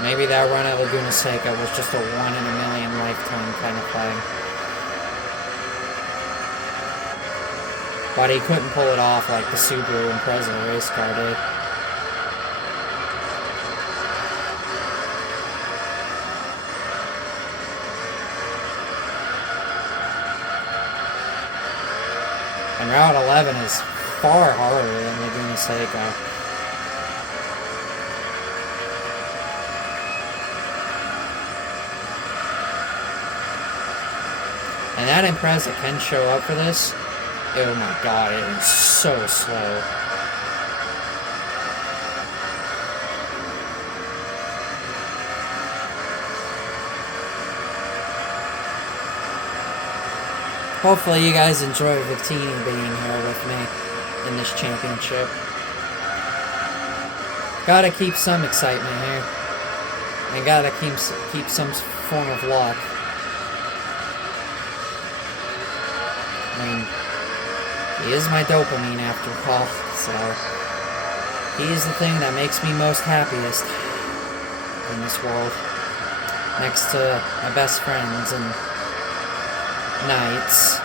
Maybe that run at Laguna Seca was just a one-in-a-million lifetime kind of thing. But he couldn't pull it off like the Subaru Impreza race car did. And Route 11 is far harder than Laguna Seca. And that Impreza can show up for this. Oh my god, it is so slow. Hopefully you guys enjoy Victini being here with me in this championship. Gotta keep some excitement here. And gotta keep some form of luck. I mean, he is my dopamine after all, so he is the thing that makes me most happiest in this world. Next to my best friends and nights.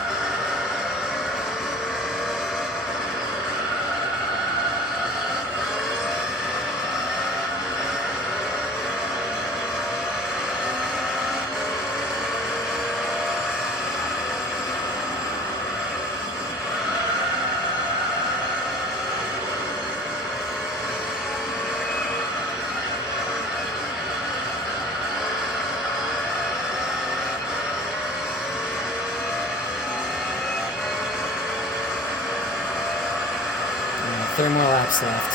Three more laps left.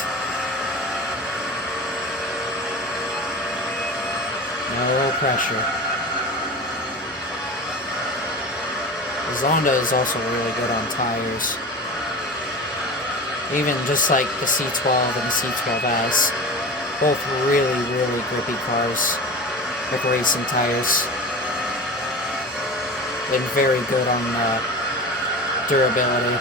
No pressure. Zonda is also really good on tires. Even just like the C12 and the C12S. Both really, really grippy cars with racing tires. And very good on durability.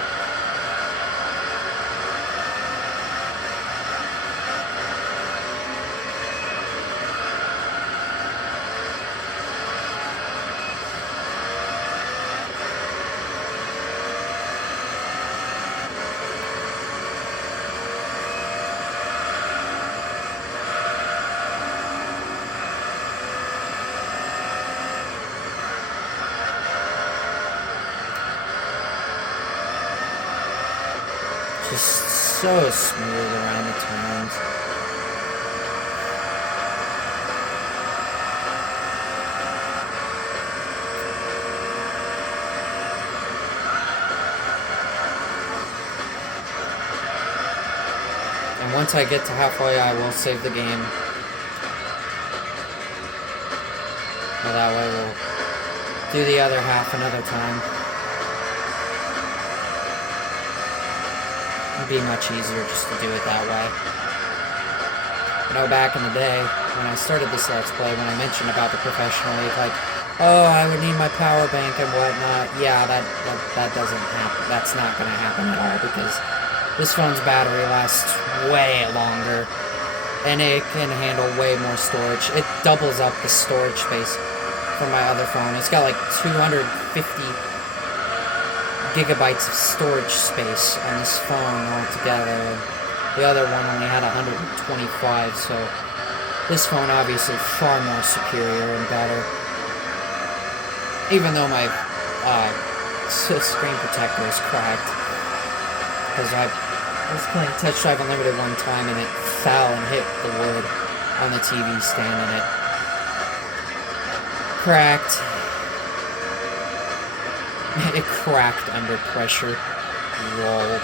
Just so smooth around the turns. And once I get to halfway, I will save the game. So that way we'll do the other half another time. Be much easier just to do it that way. You know, back in the day, when I started this Let's Play, when I mentioned about the professional league, like, oh, I would need my power bank and whatnot, yeah, that doesn't happen. That's not going to happen at all, because this phone's battery lasts way longer, and it can handle way more storage. It doubles up the storage space from my other phone. It's got like 250 gigabytes of storage space on this phone altogether. The other one only had 125, so this phone obviously far more superior and better. Even though my screen protector is cracked, because I was playing Touch Drive Unlimited one time and it fell and hit the wood on the TV stand and it cracked. It cracked under pressure. Lol.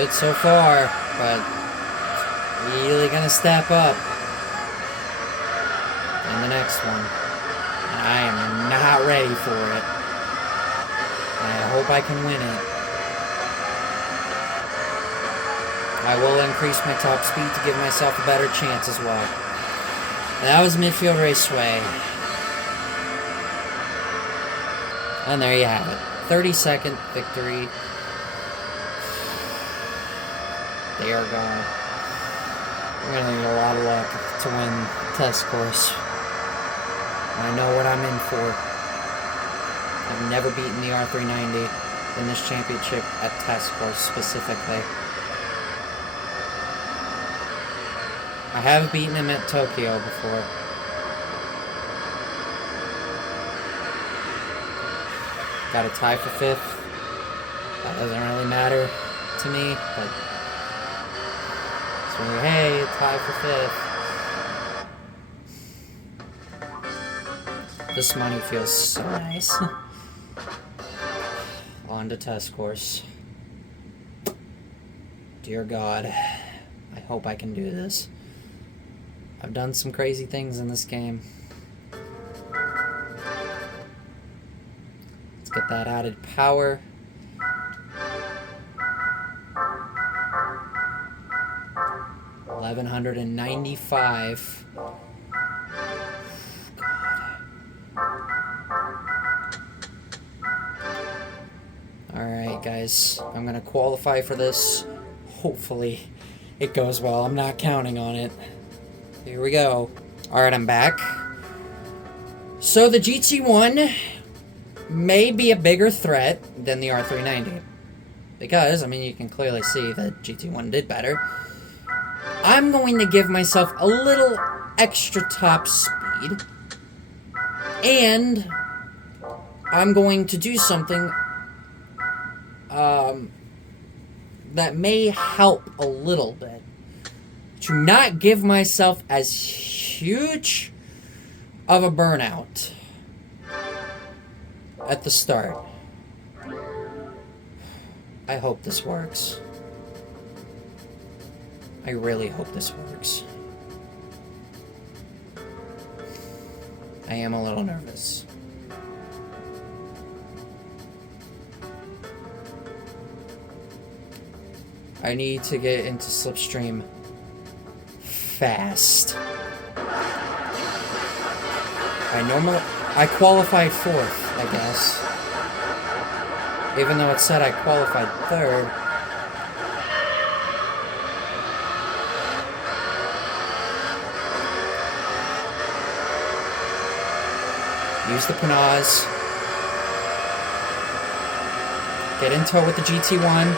good so far, but really gonna step up in the next one. And I am not ready for it. I hope I can win it. I will increase my top speed to give myself a better chance as well. That was Midfield Raceway. And there you have it. 32nd victory. There we go. I'm gonna need a lot of luck to win the test course. I know what I'm in for. I've never beaten the R390 in this championship at test course specifically. I have beaten him at Tokyo before. Got a tie for 5th. That doesn't really matter to me, but so hey, tie for 5th. This money feels so nice. On to test course. Dear God, I hope I can do this. I've done some crazy things in this game. Let's get that added power. $1,195. Alright, guys. I'm gonna qualify for this. Hopefully it goes well. I'm not counting on it. Here we go. Alright, I'm back. So the GT1 may be a bigger threat than the R390. Because, I mean, you can clearly see that GT1 did better. I'm going to give myself a little extra top speed. And I'm going to do something that may help a little bit. To not give myself as huge of a burnout at the start. I hope this works. I really hope this works. I am a little nervous. I need to get into Slipstream fast. I qualified 4th, I guess. Even though it said I qualified 3rd. Use the Panaz. Get in tow with the GT1.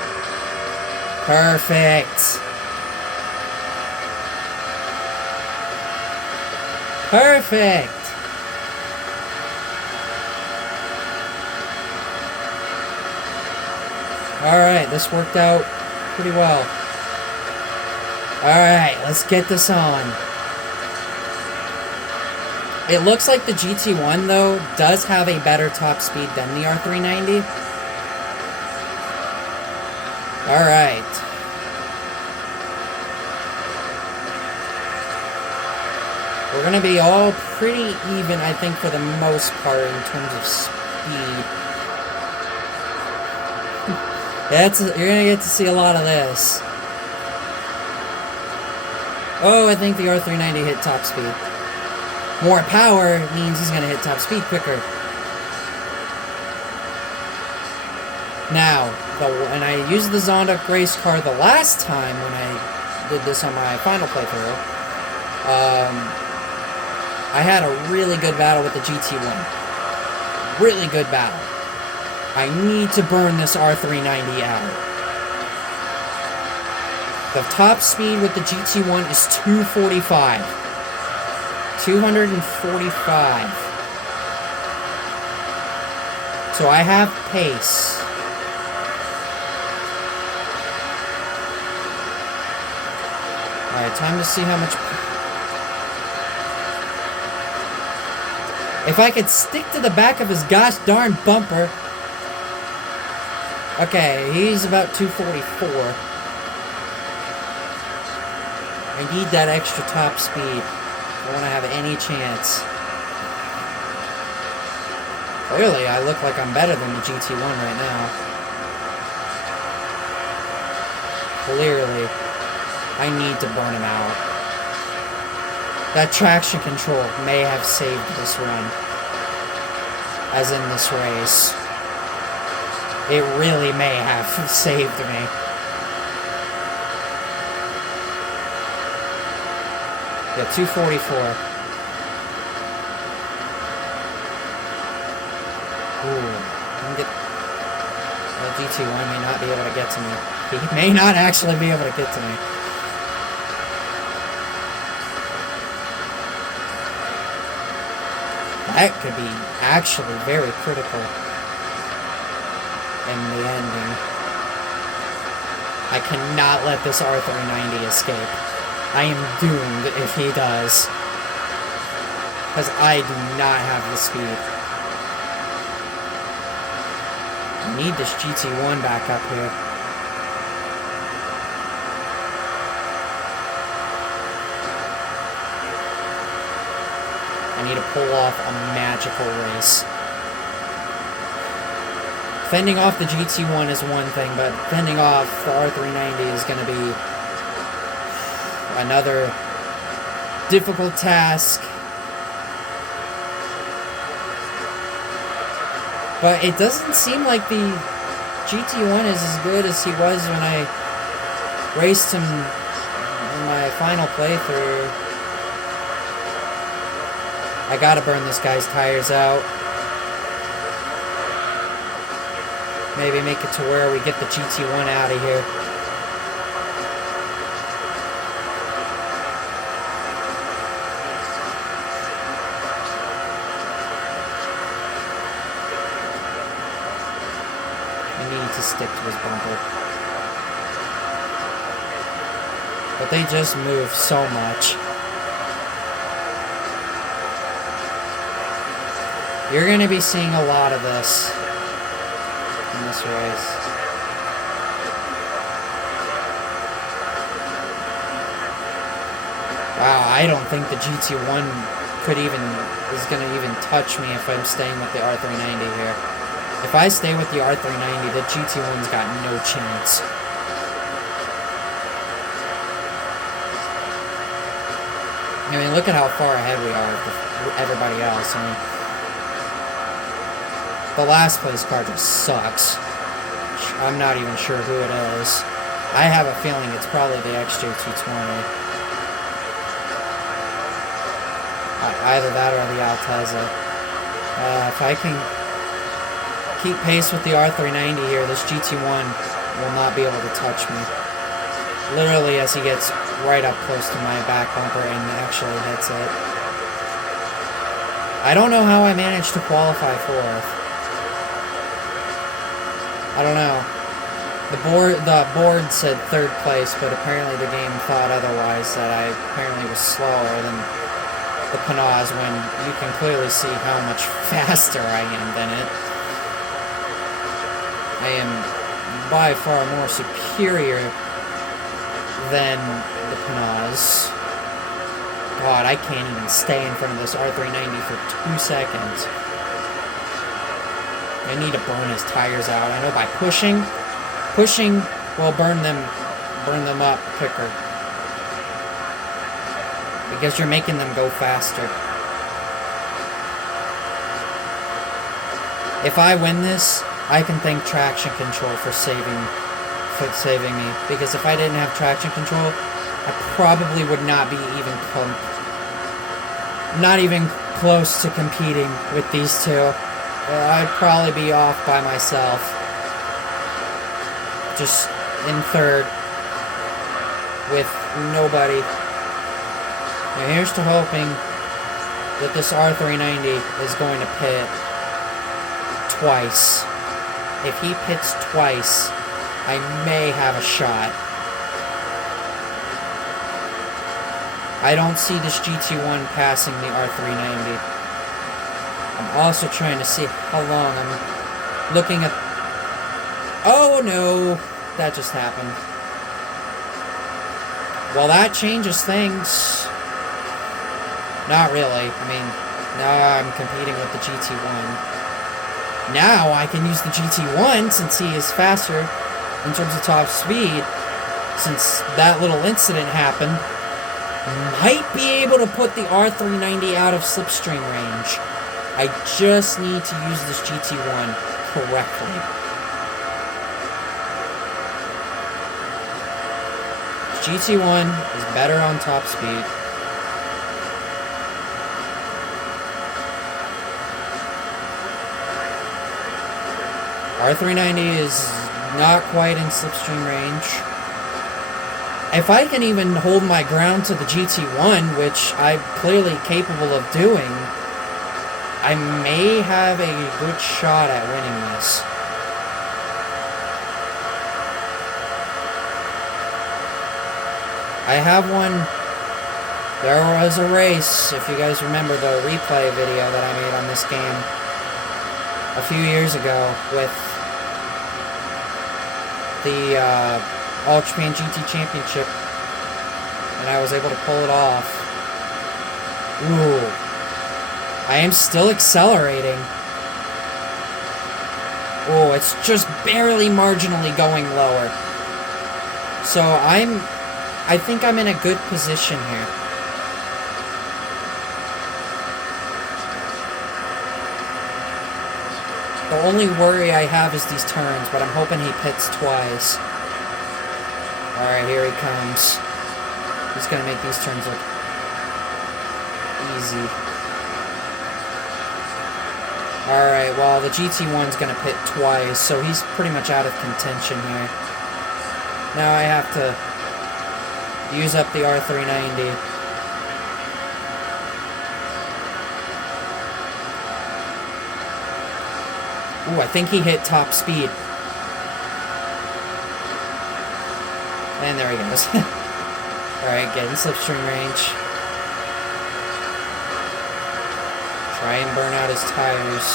Perfect. Perfect. Alright, this worked out pretty well. Alright, let's get this on. It looks like the GT1, though, does have a better top speed than the R390. Alright. We're going to be all pretty even, I think, for the most part, in terms of speed. You're going to get to see a lot of this. Oh, I think the R390 hit top speed. More power means he's going to hit top speed quicker. Now, when I used the Zonda race car the last time when I did this on my final playthrough, I had a really good battle with the GT1. Really good battle. I need to burn this R390 out. The top speed with the GT1 is 245. 245. So I have pace. Alright, time to see how much... If I could stick to the back of his gosh darn bumper... Okay, he's about 244. I need that extra top speed. I want to have any chance. Clearly, I look like I'm better than the GT1 right now. Clearly, I need to burn him out. That traction control may have saved this run. As in this race. It really may have saved me. Yeah, 244. Ooh. The GT1 may not be able to get to me. He may not actually be able to get to me. That could be actually very critical in the ending. I cannot let this R390 escape. I am doomed if he does. Because I do not have the speed. I need this GT1 back up here. I need to pull off a magical race. Fending off the GT1 is one thing, but fending off the R390 is going to be another difficult task. But it doesn't seem like the GT1 is as good as he was when I raced him in my final playthrough. I gotta burn this guy's tires out. Maybe make it to where we get the GT1 out of here. I need to stick to his bumper. But they just move so much. You're going to be seeing a lot of this in this race. Wow, I don't think the GT1 is going to even touch me if I'm staying with the R390 here. If I stay with the R390, the GT1's got no chance. I mean, look at how far ahead we are of everybody else. I mean, the last place car just sucks. I'm not even sure who it is. I have a feeling it's probably the XJ220. Either that or the Altezza. If I can keep pace with the R390 here, this GT1 will not be able to touch me. Literally as he gets right up close to my back bumper and actually hits it. I don't know how I managed to qualify fourth. I don't know. The board said third place, but apparently the game thought otherwise, that I apparently was slower than the Panaz when you can clearly see how much faster I am than it. I am by far more superior than the Panaz. God, I can't even stay in front of this R390 for 2 seconds. I need to burn his tires out. I know by pushing will burn them up quicker. Because you're making them go faster. If I win this, I can thank traction control for saving me. Because if I didn't have traction control, I probably would not be not even close to competing with these two. I'd probably be off by myself. Just in third. With nobody. Now here's to hoping that this R390 is going to pit twice. If he pits twice, I may have a shot. I don't see this GT1 passing the R390. I'm also trying to see how long I'm looking at... Oh no! That just happened. well, that changes things. Not really. I mean, now I'm competing with the GT1. Now I can use the GT1 since he is faster in terms of top speed. Since that little incident happened, might be able to put the R390 out of slipstream range. I just need to use this GT1 correctly. GT1 is better on top speed. R390 is not quite in slipstream range. If I can even hold my ground to the GT1, which I'm clearly capable of doing, I may have a good shot at winning this. I have one. There was a race, if you guys remember the replay video that I made on this game a few years ago with the All Japan GT Championship, and I was able to pull it off. Ooh. I am still accelerating. Oh, it's just barely marginally going lower. So I think I'm in a good position here. The only worry I have is these turns, but I'm hoping he pits twice. Alright, here he comes. He's gonna make these turns look easy. Alright, well, the GT1's gonna pit twice, so he's pretty much out of contention here. Now I have to use up the R390. Ooh, I think he hit top speed. And there he goes. Alright, get in slipstream range. Try and burn out his tires.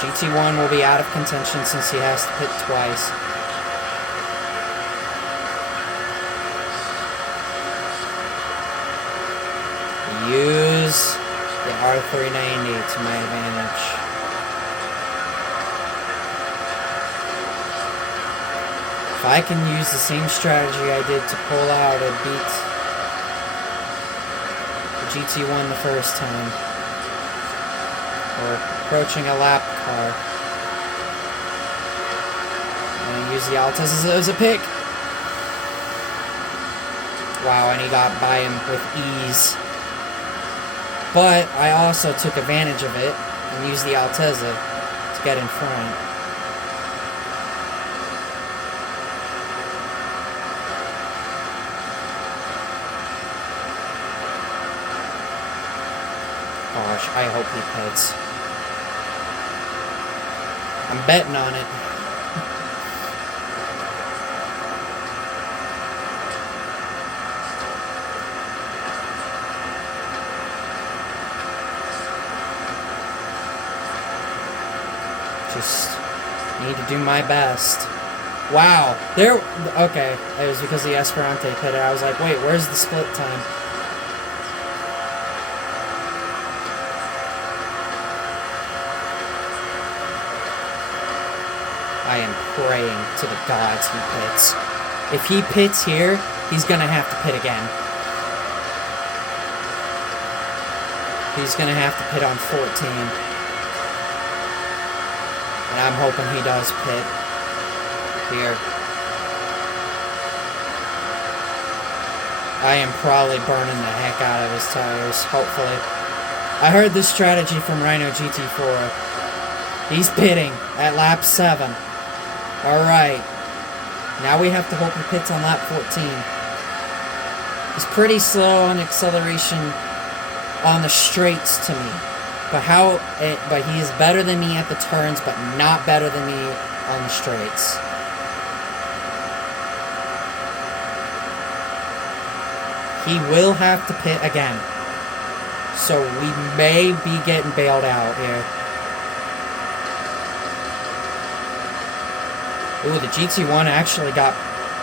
GT1 will be out of contention since he has to pit twice. Use the R390 to my advantage. If I can use the same strategy I did to pull out and beat the GT1 the first time, or approaching a lap car, and use the Altus as a pick. Wow, and he got by him with ease. But I also took advantage of it and used the Altezza to get in front. Gosh, I hope he pits. I'm betting on it. Just need to do my best. Wow. Okay. It was because the Esperante pitted. I was like, wait, where's the split time? I am praying to the gods he pits. If he pits here, he's gonna have to pit again. He's gonna have to pit on 14. And I'm hoping he does pit here. I am probably burning the heck out of his tires, hopefully. I heard this strategy from Rhino GT4. He's pitting at lap 7. Alright. Now we have to hope he pits on lap 14. He's pretty slow on acceleration on the straights to me. But he is better than me at the turns, but not better than me on the straights. He will have to pit again. So we may be getting bailed out here. Ooh, the GT1 actually got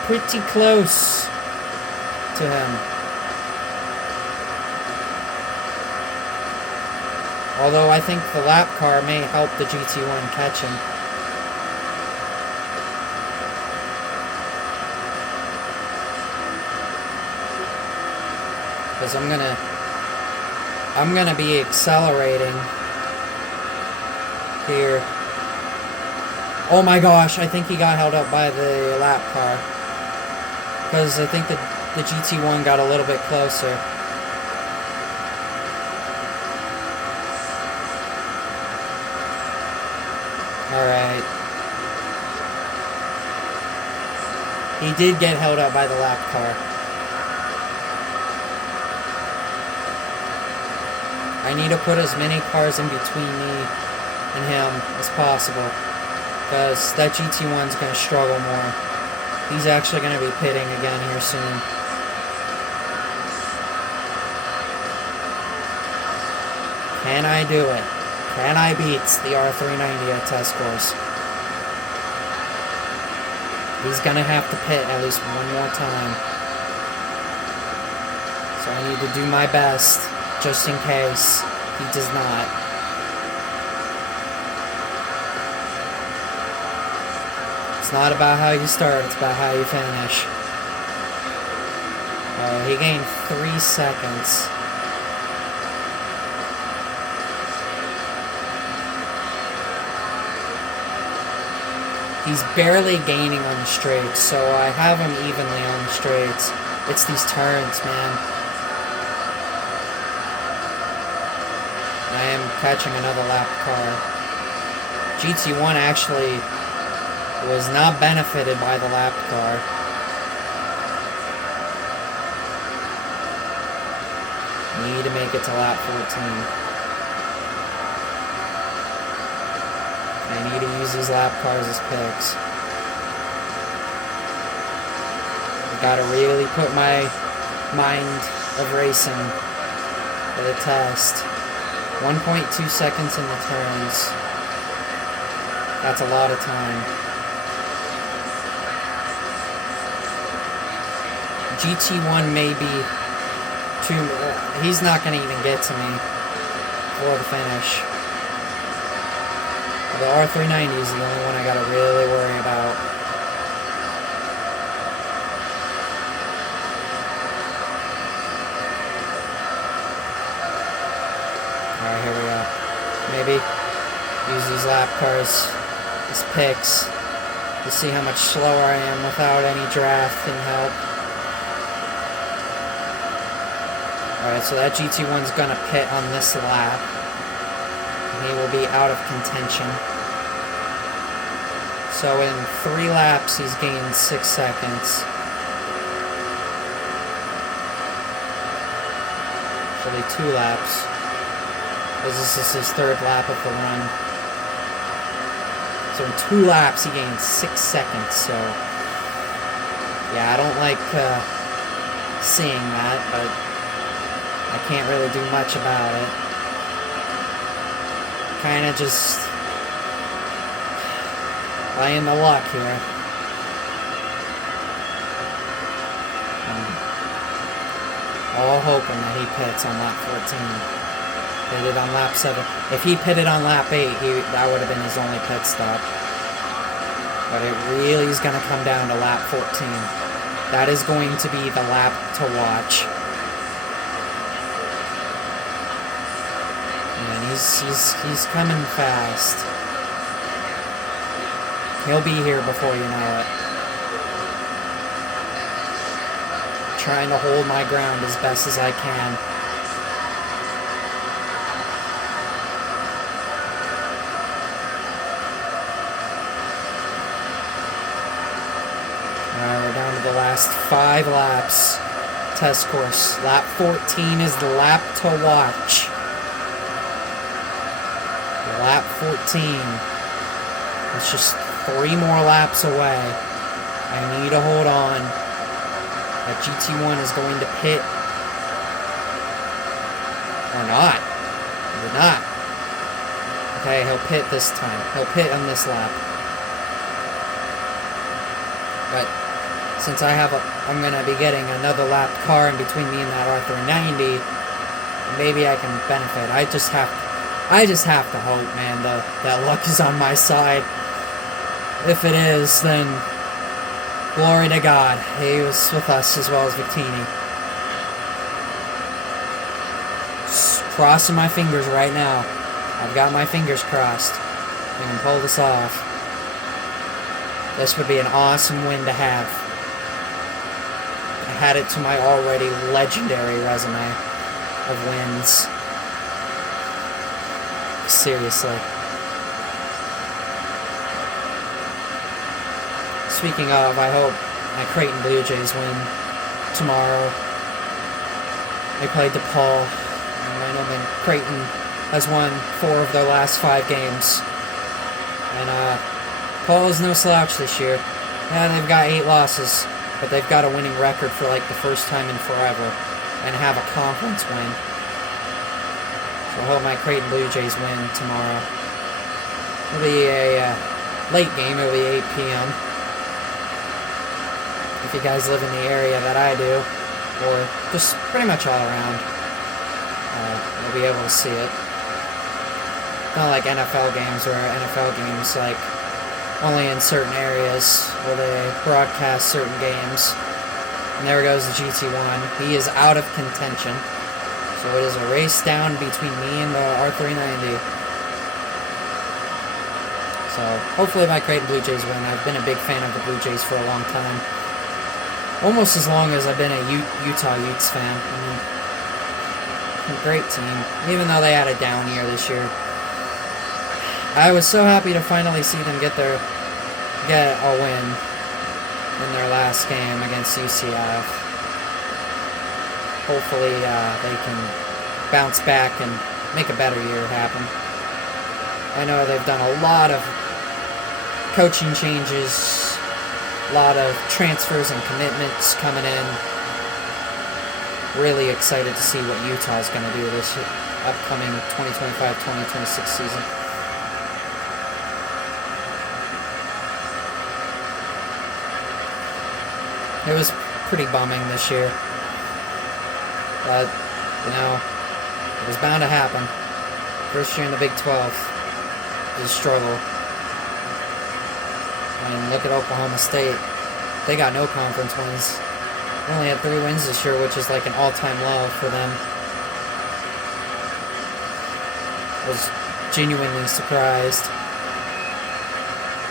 pretty close. to him. Although I think the lap car may help the GT1 catch him. Because I'm gonna be accelerating here. Oh my gosh, I think he got held up by the lap car. Because I think the GT1 got a little bit closer. Alright. He did get held up by the lap car. I need to put as many cars in between me and him as possible. Because that GT1's going to struggle more. He's actually going to be pitting again here soon. Can I do it? Can I beat the R390 at test course? He's going to have to pit at least one more time. So I need to do my best, just in case he does not. It's not about how you start, it's about how you finish. Oh, he gained 3 seconds. He's barely gaining on the straights, so I have him evenly on the straights. It's these turns, man. I am catching another lap car. GT1 actually was not benefited by the lap car. Need to make it to lap 14. I need to use these lap cars as picks. I gotta really put my mind of racing for the test. 1.2 seconds in the turns. That's a lot of time. GT1 may be too... he's not gonna even get to me for the finish. The R390 is the only one I gotta really worry about. Alright, here we go. Maybe use these lap cars as picks to see how much slower I am without any drafting help. Alright, so that GT1's gonna pit on this lap. He will be out of contention. So in 3 laps, he's gained 6 seconds. Actually 2 laps. Because this is his 3rd lap of the run. So in 2 laps, he gained 6 seconds. So yeah, I don't like seeing that, but I can't really do much about it. Kind of just playing the luck here. All hoping that he pits on lap 14. Pitted on lap 7. If he pitted on lap 8, that would have been his only pit stop. But it really is going to come down to lap 14. That is going to be the lap to watch. He's coming fast. He'll be here before you know it. Trying to hold my ground as best as I can. Alright, we're down to the last 5 laps. Test course. Lap 14 is the lap to watch. Lap 14. It's just 3 more laps away. I need to hold on. That GT1 is going to pit. Or not. Or not. Okay, he'll pit this time. He'll pit on this lap. But since I'm gonna be getting another lap car in between me and that R390, maybe I can benefit. I just have to hope, man, that luck is on my side. If it is, then glory to God. He was with us as well as Victini. Just crossing my fingers right now. I've got my fingers crossed. I can pull this off. This would be an awesome win to have. Add it to my already legendary resume of wins. Seriously. Speaking of, I hope my Creighton Blue Jays win tomorrow. They played DePaul, and I know that Creighton has won 4 of their last 5 games. And Paul is no slouch this year. Yeah, they've got 8 losses, but they've got a winning record for like the first time in forever, and have a conference win. So I hope my Creighton Blue Jays win tomorrow. It'll be a late game. It'll be 8 p.m. If you guys live in the area that I do, or just pretty much all around, you'll be able to see it. Not like NFL games, where NFL games, like, only in certain areas where they broadcast certain games. And there goes the GT1. He is out of contention. So it is a race down between me and the R390. So hopefully my Creighton Blue Jays win. I've been a big fan of the Blue Jays for a long time. Almost as long as I've been a Utah Utes fan. I mean, great team. Even though they had a down year this year. I was so happy to finally see them get a win in their last game against UCF. Hopefully they can bounce back and make a better year happen. I know they've done a lot of coaching changes, a lot of transfers and commitments coming in. Really excited to see what Utah's going to do this upcoming 2025-2026 season. It was pretty bumming this year. But, you know, it was bound to happen. First year in the Big 12 is a struggle. And look at Oklahoma State. They got no conference wins. They only had 3 wins this year, which is like an all-time low for them. I was genuinely surprised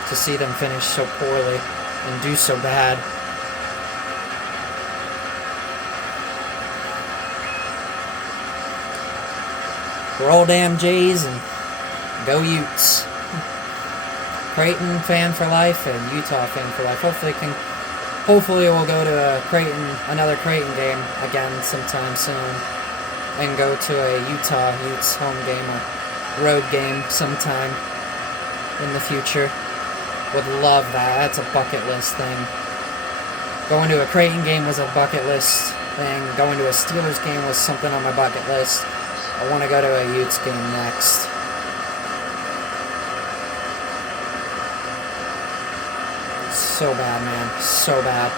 to see them finish so poorly and do so bad. Roll damn Jays and go Utes. Creighton fan for life and Utah fan for life. Hopefully we'll go to another Creighton game again sometime soon, and go to a Utah Utes home game or road game sometime in the future. Would love that. That's a bucket list thing. Going to a Creighton game was a bucket list thing. Going to a Steelers game was something on my bucket list. I want to go to a Utes game next. So bad, man. So bad.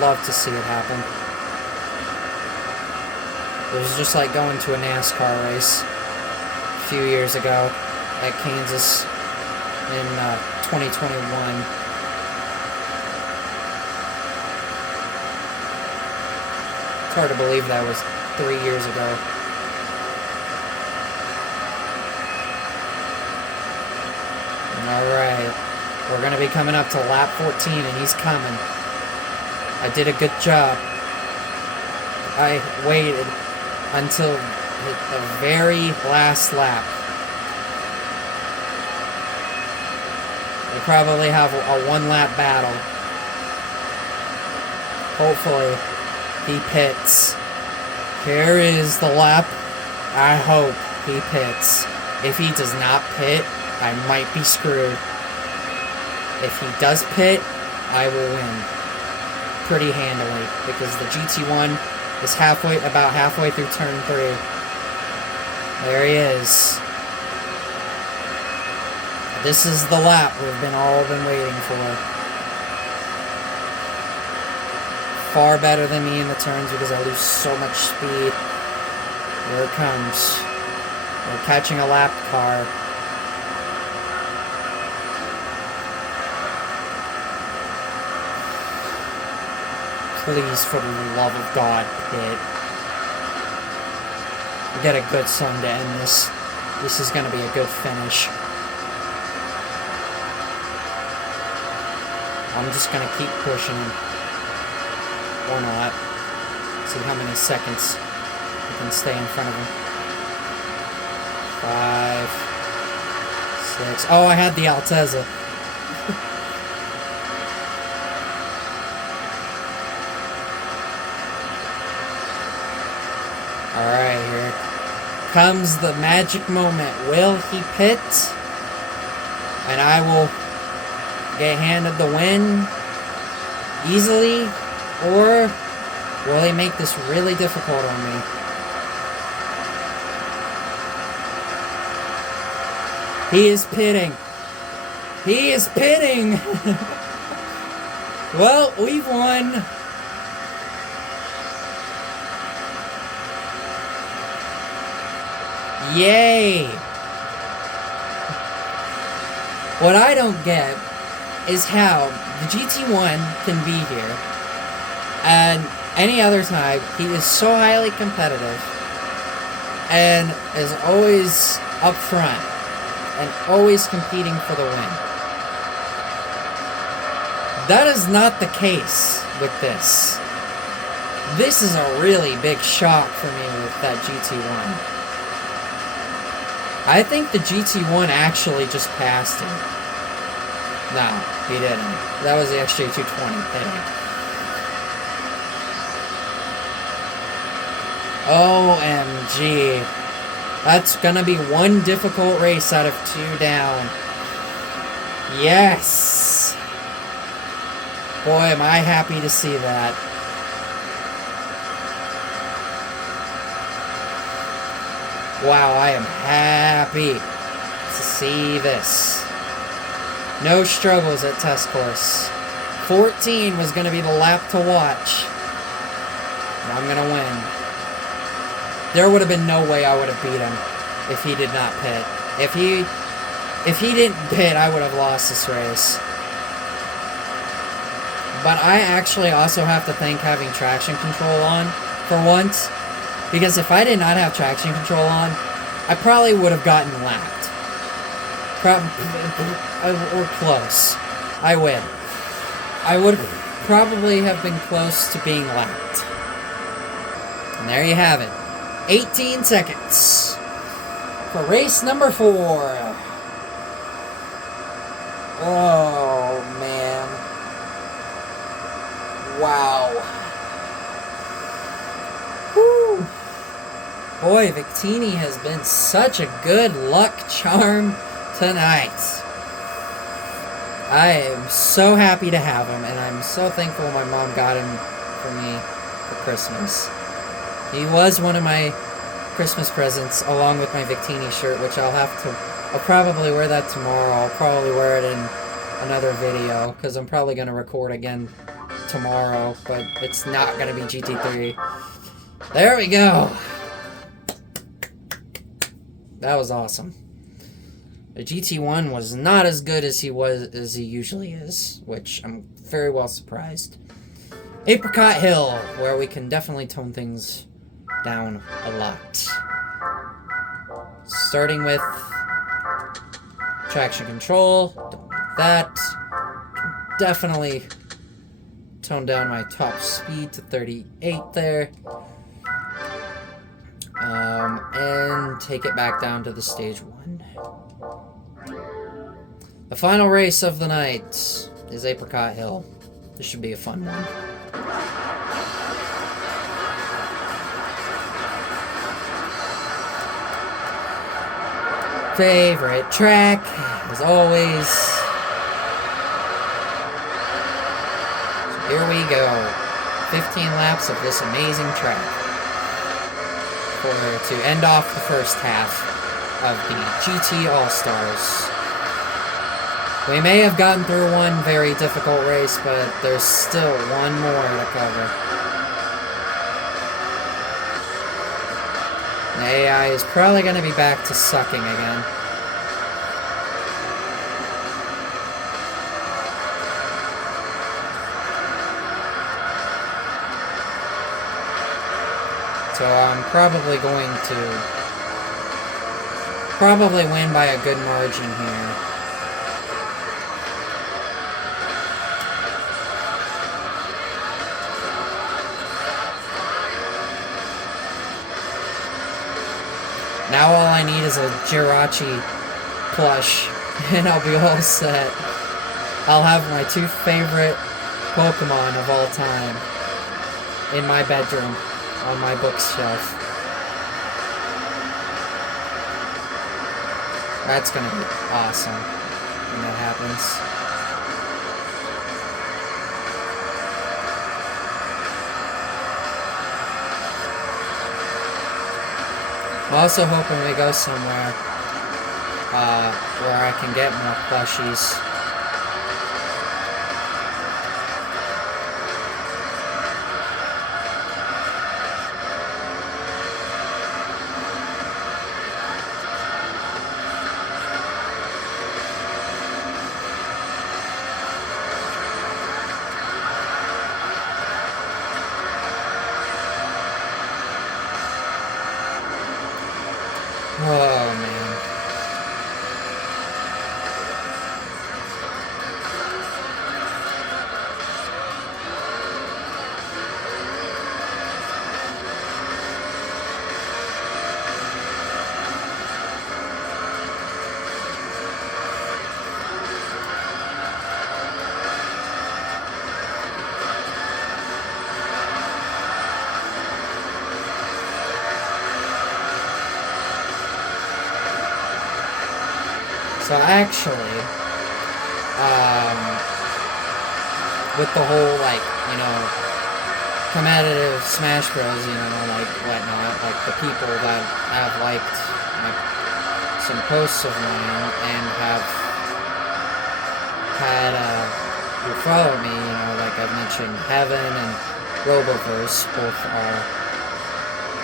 Love to see it happen. It was just like going to a NASCAR race a few years ago at Kansas in 2021. It's hard to believe that was 3 years ago. Alright, we're going to be coming up to lap 14, and he's coming. I did a good job. I waited until the very last lap. We'll probably have a 1-lap battle. Hopefully, he pits. Here is the lap. I hope he pits. If he does not pit, I might be screwed. If he does pit, I will win pretty handily, because the GT1 is about halfway through turn 3. There he is. This is the lap we've all been waiting for. far better than me in the turns because I lose so much speed. Here it comes. We're catching a lap car. Please, for the love of God, pit. Get a good song to end this. This is going to be a good finish. I'm just going to keep pushing him. Or not. See how many seconds we can stay in front of him. 5, 6. Oh, I had the Altezza. Alright, here comes the magic moment. Will he pit? And I will get handed the win easily? Or will he make this really difficult on me? He is pitting. He is pitting! Well, we've won. Yay! What I don't get is how the GT1 can be here, and any other time he is so highly competitive and is always up front and always competing for the win. That is not the case with this. This is a really big shock for me with that GT1. I think the GT1 actually just passed him. No, he didn't. That was the XJ220 hitting. OMG. That's gonna be one difficult race out of 2 down. Yes! Boy, am I happy to see that. Wow, I am happy to see this. No struggles at test course. 14 was going to be the lap to watch. And I'm going to win. There would have been no way I would have beat him if he did not pit. If he didn't pit, I would have lost this race. But I actually also have to thank having traction control on for once. Because if I did not have traction control on, I probably would have gotten lapped. Or close. I win. I would probably have been close to being lapped. And there you have it. 18 seconds for race number 4. Oh, man. Wow. Whew. Boy, Victini has been such a good luck charm tonight. I am so happy to have him, and I'm so thankful my mom got him for me for Christmas. He was one of my Christmas presents, along with my Victini shirt, which I'll probably wear that tomorrow. I'll probably wear it in another video, because I'm probably going to record again tomorrow, but it's not going to be GT3. There we go. That was awesome. The GT1 was not as good as he usually is, which I'm very well surprised. Apricot Hill, where we can definitely tone things down a lot. Starting with traction control. Don't need that. Definitely tone down my top speed to 38 there. And take it back down to the stage 1. The final race of the night is Apricot Hill. This should be a fun one. Favorite track, as always. So here we go. 15 laps of this amazing track. To end off the first half of the GT All-Stars. We may have gotten through one very difficult race, but there's still one more to cover. The AI is probably going to be back to sucking again. So I'm probably going to win by a good margin here. Now all I need is a Jirachi plush, and I'll be all set. I'll have my 2 favorite Pokemon of all time in my bedroom on my bookshelf. That's gonna be awesome when that happens. I'm also hoping we go somewhere where I can get more plushies. Oh, man. So actually, with the whole, like, you know, competitive Smash Bros, you know, like, whatnot, like, the people that have liked, like, some posts of mine and have had, who follow me, you know, like I've mentioned Heaven and Roboverse, both are,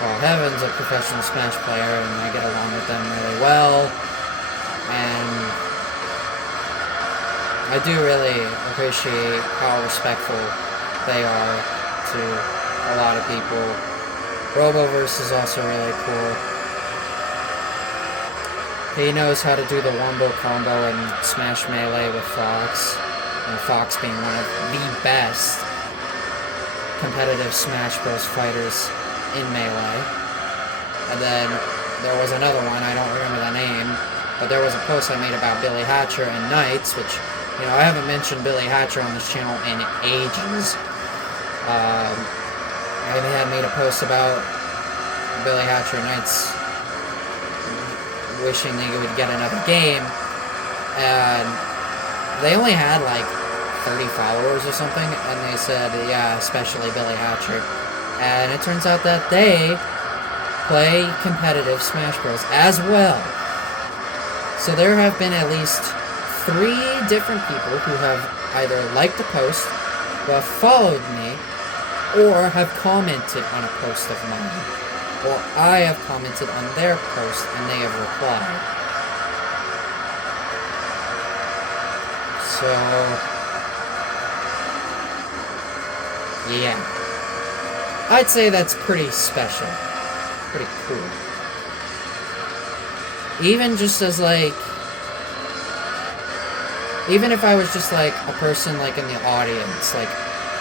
well, Heaven's a professional Smash player, and I get along with them really well. And I do really appreciate how respectful they are to a lot of people. Roboverse is also really cool. He knows how to do the wombo combo and smash melee with Fox. And Fox being one of the best competitive Smash Bros. Fighters in melee. And then there was another one, I don't remember the name, but there was a post I made about Billy Hatcher and Knights, which, you know, I haven't mentioned Billy Hatcher on this channel in ages. I had made a post about Billy Hatcher and Knights wishing they would get another game, and they only had like 30 followers or something, and they said, yeah, especially Billy Hatcher. And it turns out that they play competitive Smash Bros. As well. So there have been at least 3 different people who have either liked the post, who have followed me, or have commented on a post of mine. Or I have commented on their post and they have replied. So, yeah. I'd say that's pretty special. Pretty cool. Even just as, like, even if I was just, like, a person, like, in the audience, like,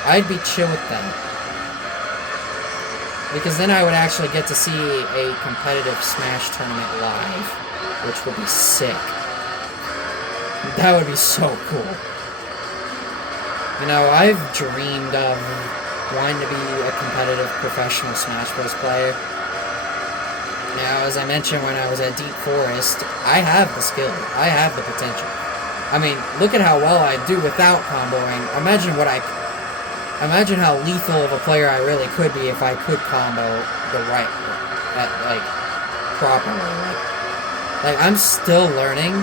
I'd be chill with that. Because then I would actually get to see a competitive Smash tournament live, which would be sick. That would be so cool. You know, I've dreamed of wanting to be a competitive professional Smash Bros. Player. Now, as I mentioned when I was at Deep Forest, I have the skill. I have the potential. I mean, look at how well I do without comboing. Imagine how lethal of a player I really could be if I could combo the right, properly. Like, I'm still learning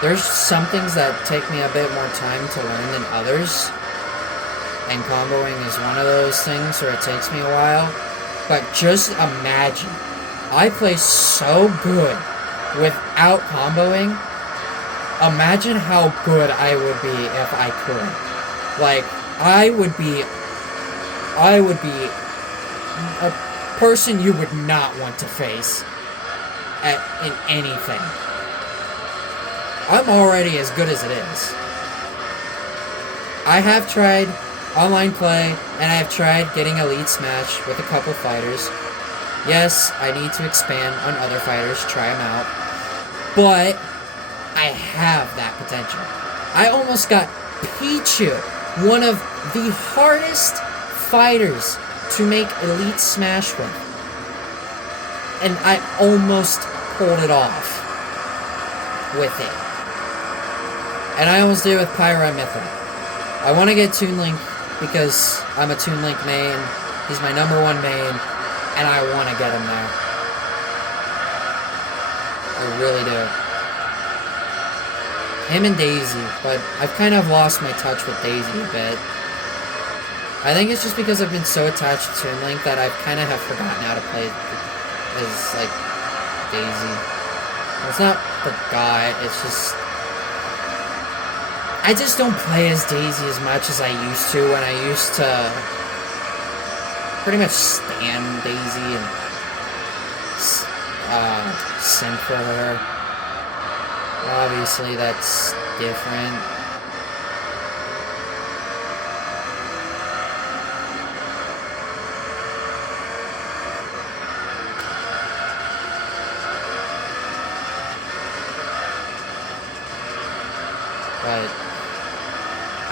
There's some things that take me a bit more time to learn than others. And comboing is one of those things where it takes me a while. But just imagine, I play so good without comboing. Imagine how good I would be if I could. Like, I would be a person you would not want to face in anything. I'm already as good as it is. I have tried online play, and I have tried getting Elite Smash with a couple fighters. Yes, I need to expand on other fighters, try them out. But I have that potential. I almost got Pichu, one of the hardest fighters to make Elite Smash with. And I almost pulled it off with it. And I almost did it with Pyramithra. I want to get Toon Link because I'm a Toon Link main. He's my number one main, and I want to get him there. I really do. Him and Daisy, but I've kind of lost my touch with Daisy a bit. I think it's just because I've been so attached to Toon Link that I've kind of have forgotten how to play as, like, Daisy. It's not forgot, it's just... I just don't play as Daisy as much as I used to when I used to pretty much stan Daisy and simp for her. Obviously, that's different. But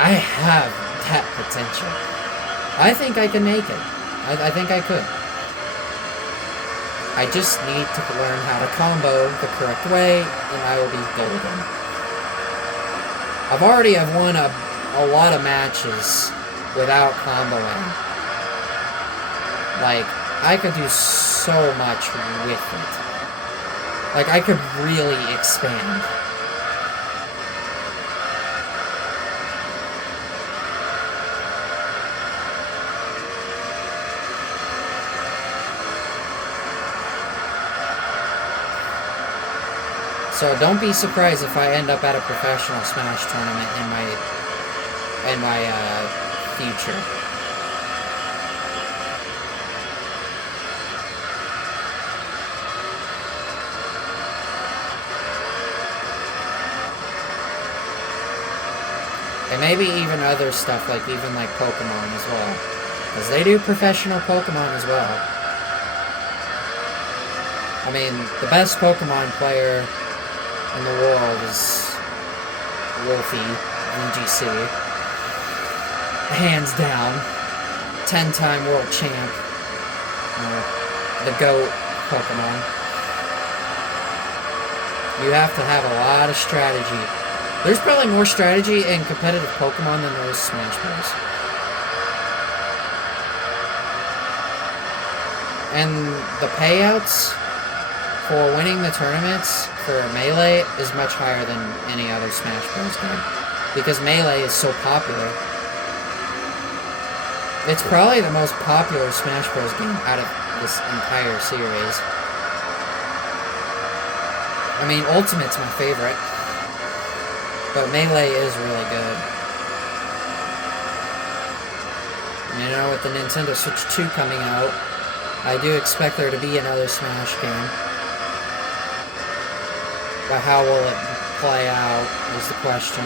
I have that potential. I think I can make it. I think I could. I just need to learn how to combo the correct way, and I will be golden. I've won a lot of matches without comboing. Like, I could do so much with it. Like, I could really expand. So don't be surprised if I end up at a professional Smash tournament in my future. And maybe even other stuff, like even like Pokemon as well. Because they do professional Pokemon as well. I mean, the best Pokemon player in the world is Wolfie, MGC. Hands down. 10-time world champ. The GOAT Pokemon. You have to have a lot of strategy. There's probably more strategy in competitive Pokemon than there is Smash Bros. And the payouts for winning the tournaments for Melee is much higher than any other Smash Bros. Game. Because Melee is so popular. It's probably the most popular Smash Bros. Game out of this entire series. I mean, Ultimate's my favorite. But Melee is really good. You know, with the Nintendo Switch 2 coming out, I do expect there to be another Smash game. But how will it play out is the question.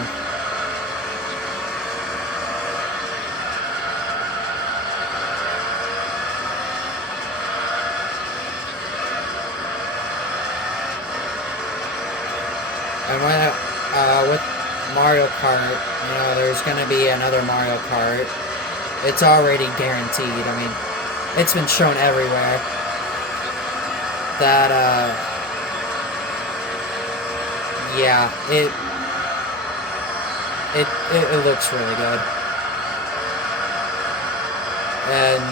And with Mario Kart, you know, there's going to be another Mario Kart. It's already guaranteed. I mean, it's been shown everywhere that, yeah, it looks really good. And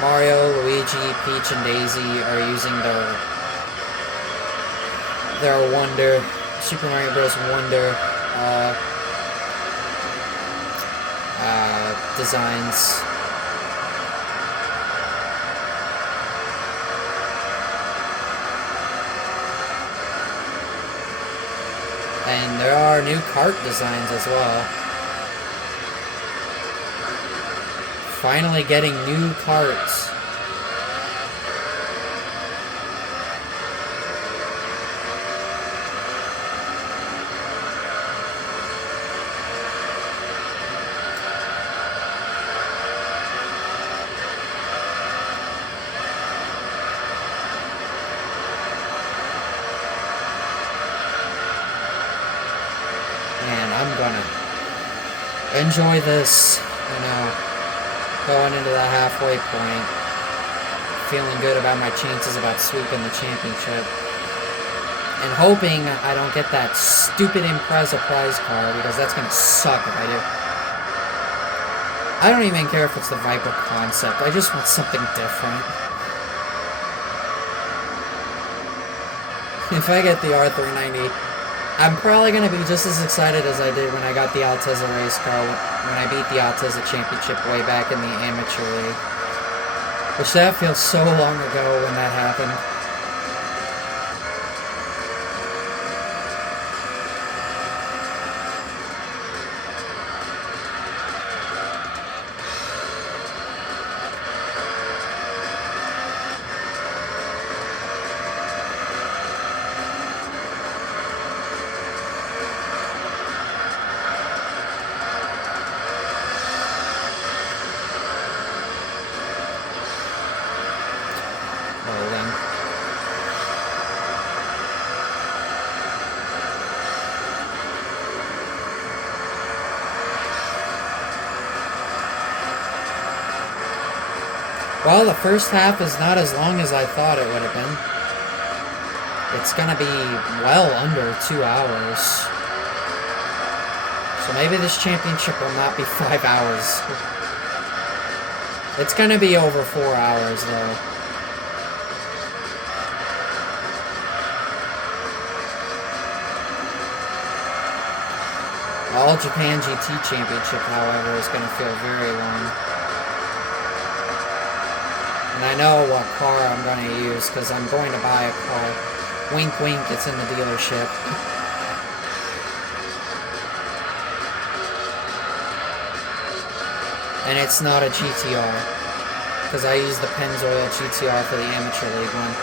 Mario, Luigi, Peach, and Daisy are using their wonder Super Mario Bros. Wonder designs. And there are new cart designs as well. Finally getting new carts. And I'm gonna enjoy this, going into the halfway point, feeling good about my chances about sweeping the championship, and hoping I don't get that stupid Impreza prize card, because that's gonna suck if I do. I don't even care if it's the Viper concept, I just want something different. If I get the R390, I'm probably going to be just as excited as I did when I got the Altezza race car, when I beat the Altezza Championship way back in the Amateur League. Which that feels so long ago when that happened. Well, the first half is not as long as I thought it would have been. It's gonna be well under 2 hours. So maybe this championship will not be 5 hours. It's gonna be over 4 hours, though. All Japan GT Championship, however, is gonna feel very long. And I know what car I'm going to use, because I'm going to buy a car. Wink, wink, it's in the dealership. And it's not a GTR, because I use the Pennzoil GTR for the Amateur League one.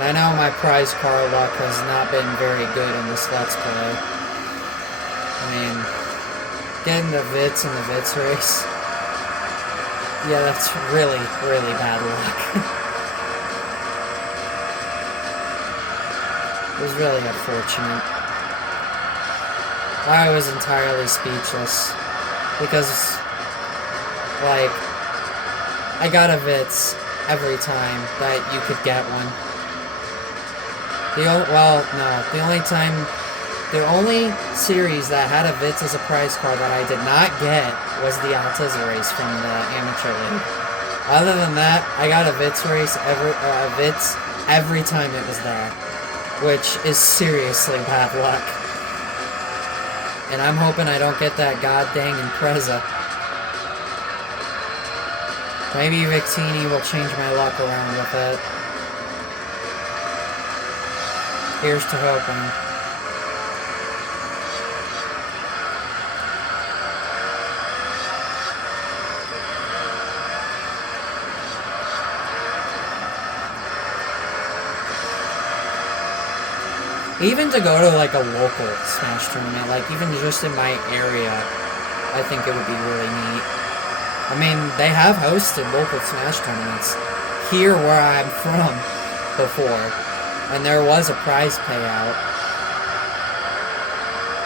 And I know my prize car luck has not been very good in this Let's Play. I mean, getting the Vits in the Vits race. Yeah, that's really, really bad luck. It was really unfortunate. I was entirely speechless. Because, like, I got a Vits every time that you could get one. The only series that had a Vits as a prize card that I did not get was the Altezza race from the Amateur League. Other than that, I got a Vits race every time it was there, which is seriously bad luck. And I'm hoping I don't get that god dang Impreza. Maybe Victini will change my luck around with it. Here's to hoping. Even to go to like a local Smash tournament, like even just in my area, I think it would be really neat. I mean, they have hosted local Smash tournaments here where I'm from before. And there was a prize payout.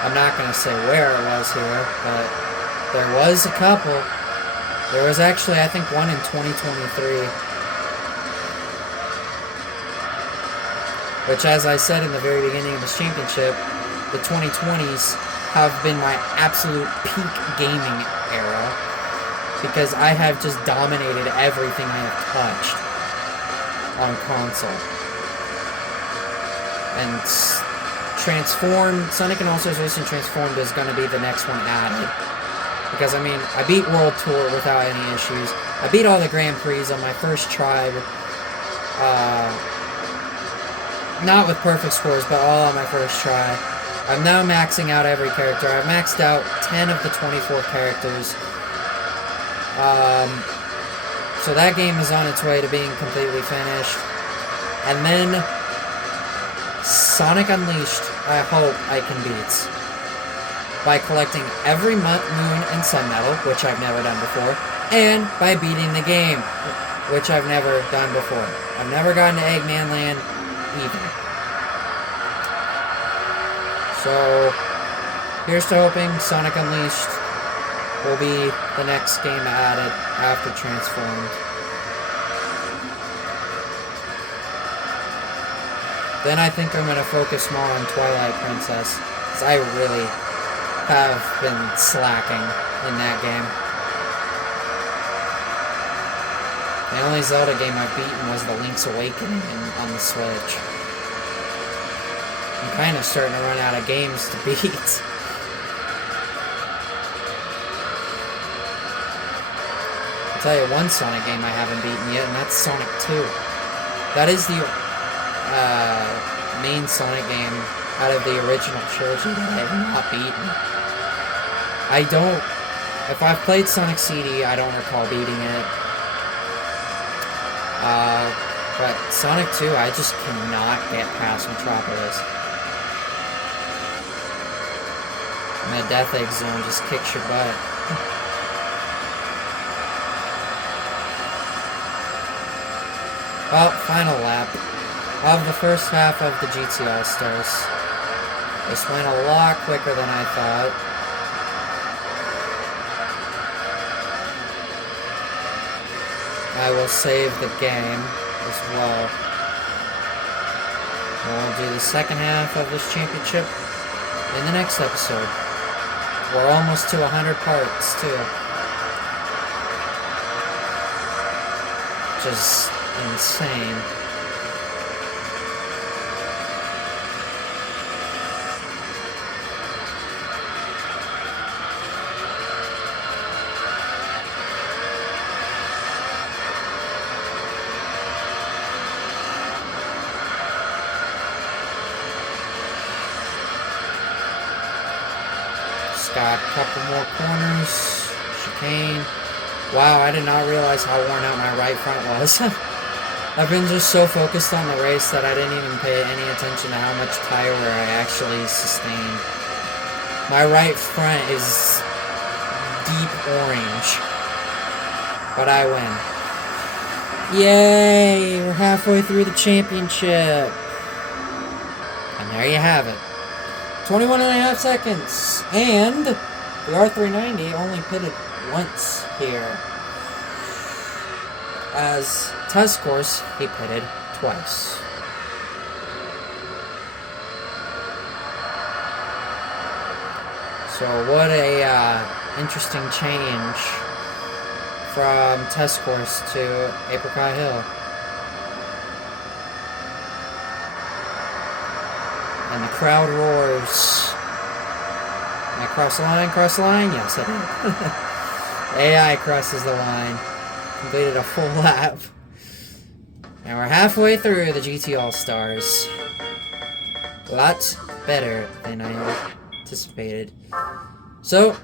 I'm not going to say where it was here, but there was a couple. There was actually, I think, one in 2023. Which, as I said in the very beginning of this championship, the 2020s have been my absolute peak gaming era, because I have just dominated everything I have touched on console. And Sonic and All-Stars Racing Transformed is going to be the next one added. Because, I mean, I beat World Tour without any issues. I beat all the Grand Prix on my first try. Not with perfect scores, but all on my first try. I'm now maxing out every character. I've maxed out 10 of the 24 characters. So that game is on its way to being completely finished. And then Sonic Unleashed, I hope I can beat by collecting every moon and sun medal, which I've never done before, and by beating the game, which I've never done before. I've never gotten to Eggman Land either. So, here's to hoping Sonic Unleashed will be the next game added after Transformed. Then I think I'm going to focus more on Twilight Princess, because I really have been slacking in that game. The only Zelda game I've beaten was the Link's Awakening on the Switch. I'm kind of starting to run out of games to beat. I'll tell you one Sonic game I haven't beaten yet, and that's Sonic 2. That is the main Sonic game out of the original trilogy that I have not beaten. If I've played Sonic CD, I don't recall beating it. But Sonic 2, I just cannot get past Metropolis. And the Death Egg Zone just kicks your butt. Well, final lap of the first half of the GT All-Stars. This went a lot quicker than I thought. I will save the game as well. We'll do the second half of this championship in the next episode. We're almost to 100 parts, too. Which is insane. Got a couple more corners. Chicane. Wow, I did not realize how worn out my right front was. I've been just so focused on the race that I didn't even pay any attention to how much tire wear I actually sustained. My right front is deep orange. But I win. Yay! We're halfway through the championship. And there you have it. 21.5 seconds. And the R390 only pitted once here. As test course, he pitted twice. So what a interesting change from test course to Apricot Hill. And the crowd roars. Am I cross the line? Cross the line? Yes, I did. AI crosses the line. Completed a full lap. And we're halfway through the GT All-Stars. Lots better than I anticipated. So,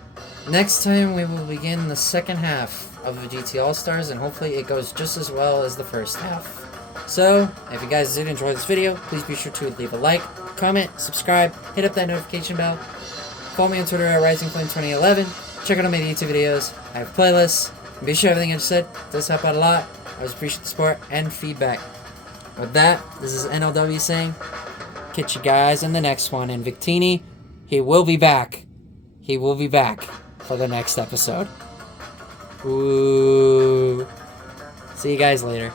next time we will begin the second half of the GT All-Stars, and hopefully it goes just as well as the first half. So, if you guys did enjoy this video, please be sure to leave a like, comment, subscribe, hit up that notification bell. Follow me on Twitter at RisingFlame2011. Check out all my YouTube videos. I have playlists. And be sure everything I just said does help out a lot. I always appreciate the support and feedback. With that, this is NLW saying, catch you guys in the next one. And Victini, he will be back. He will be back for the next episode. Ooh. See you guys later.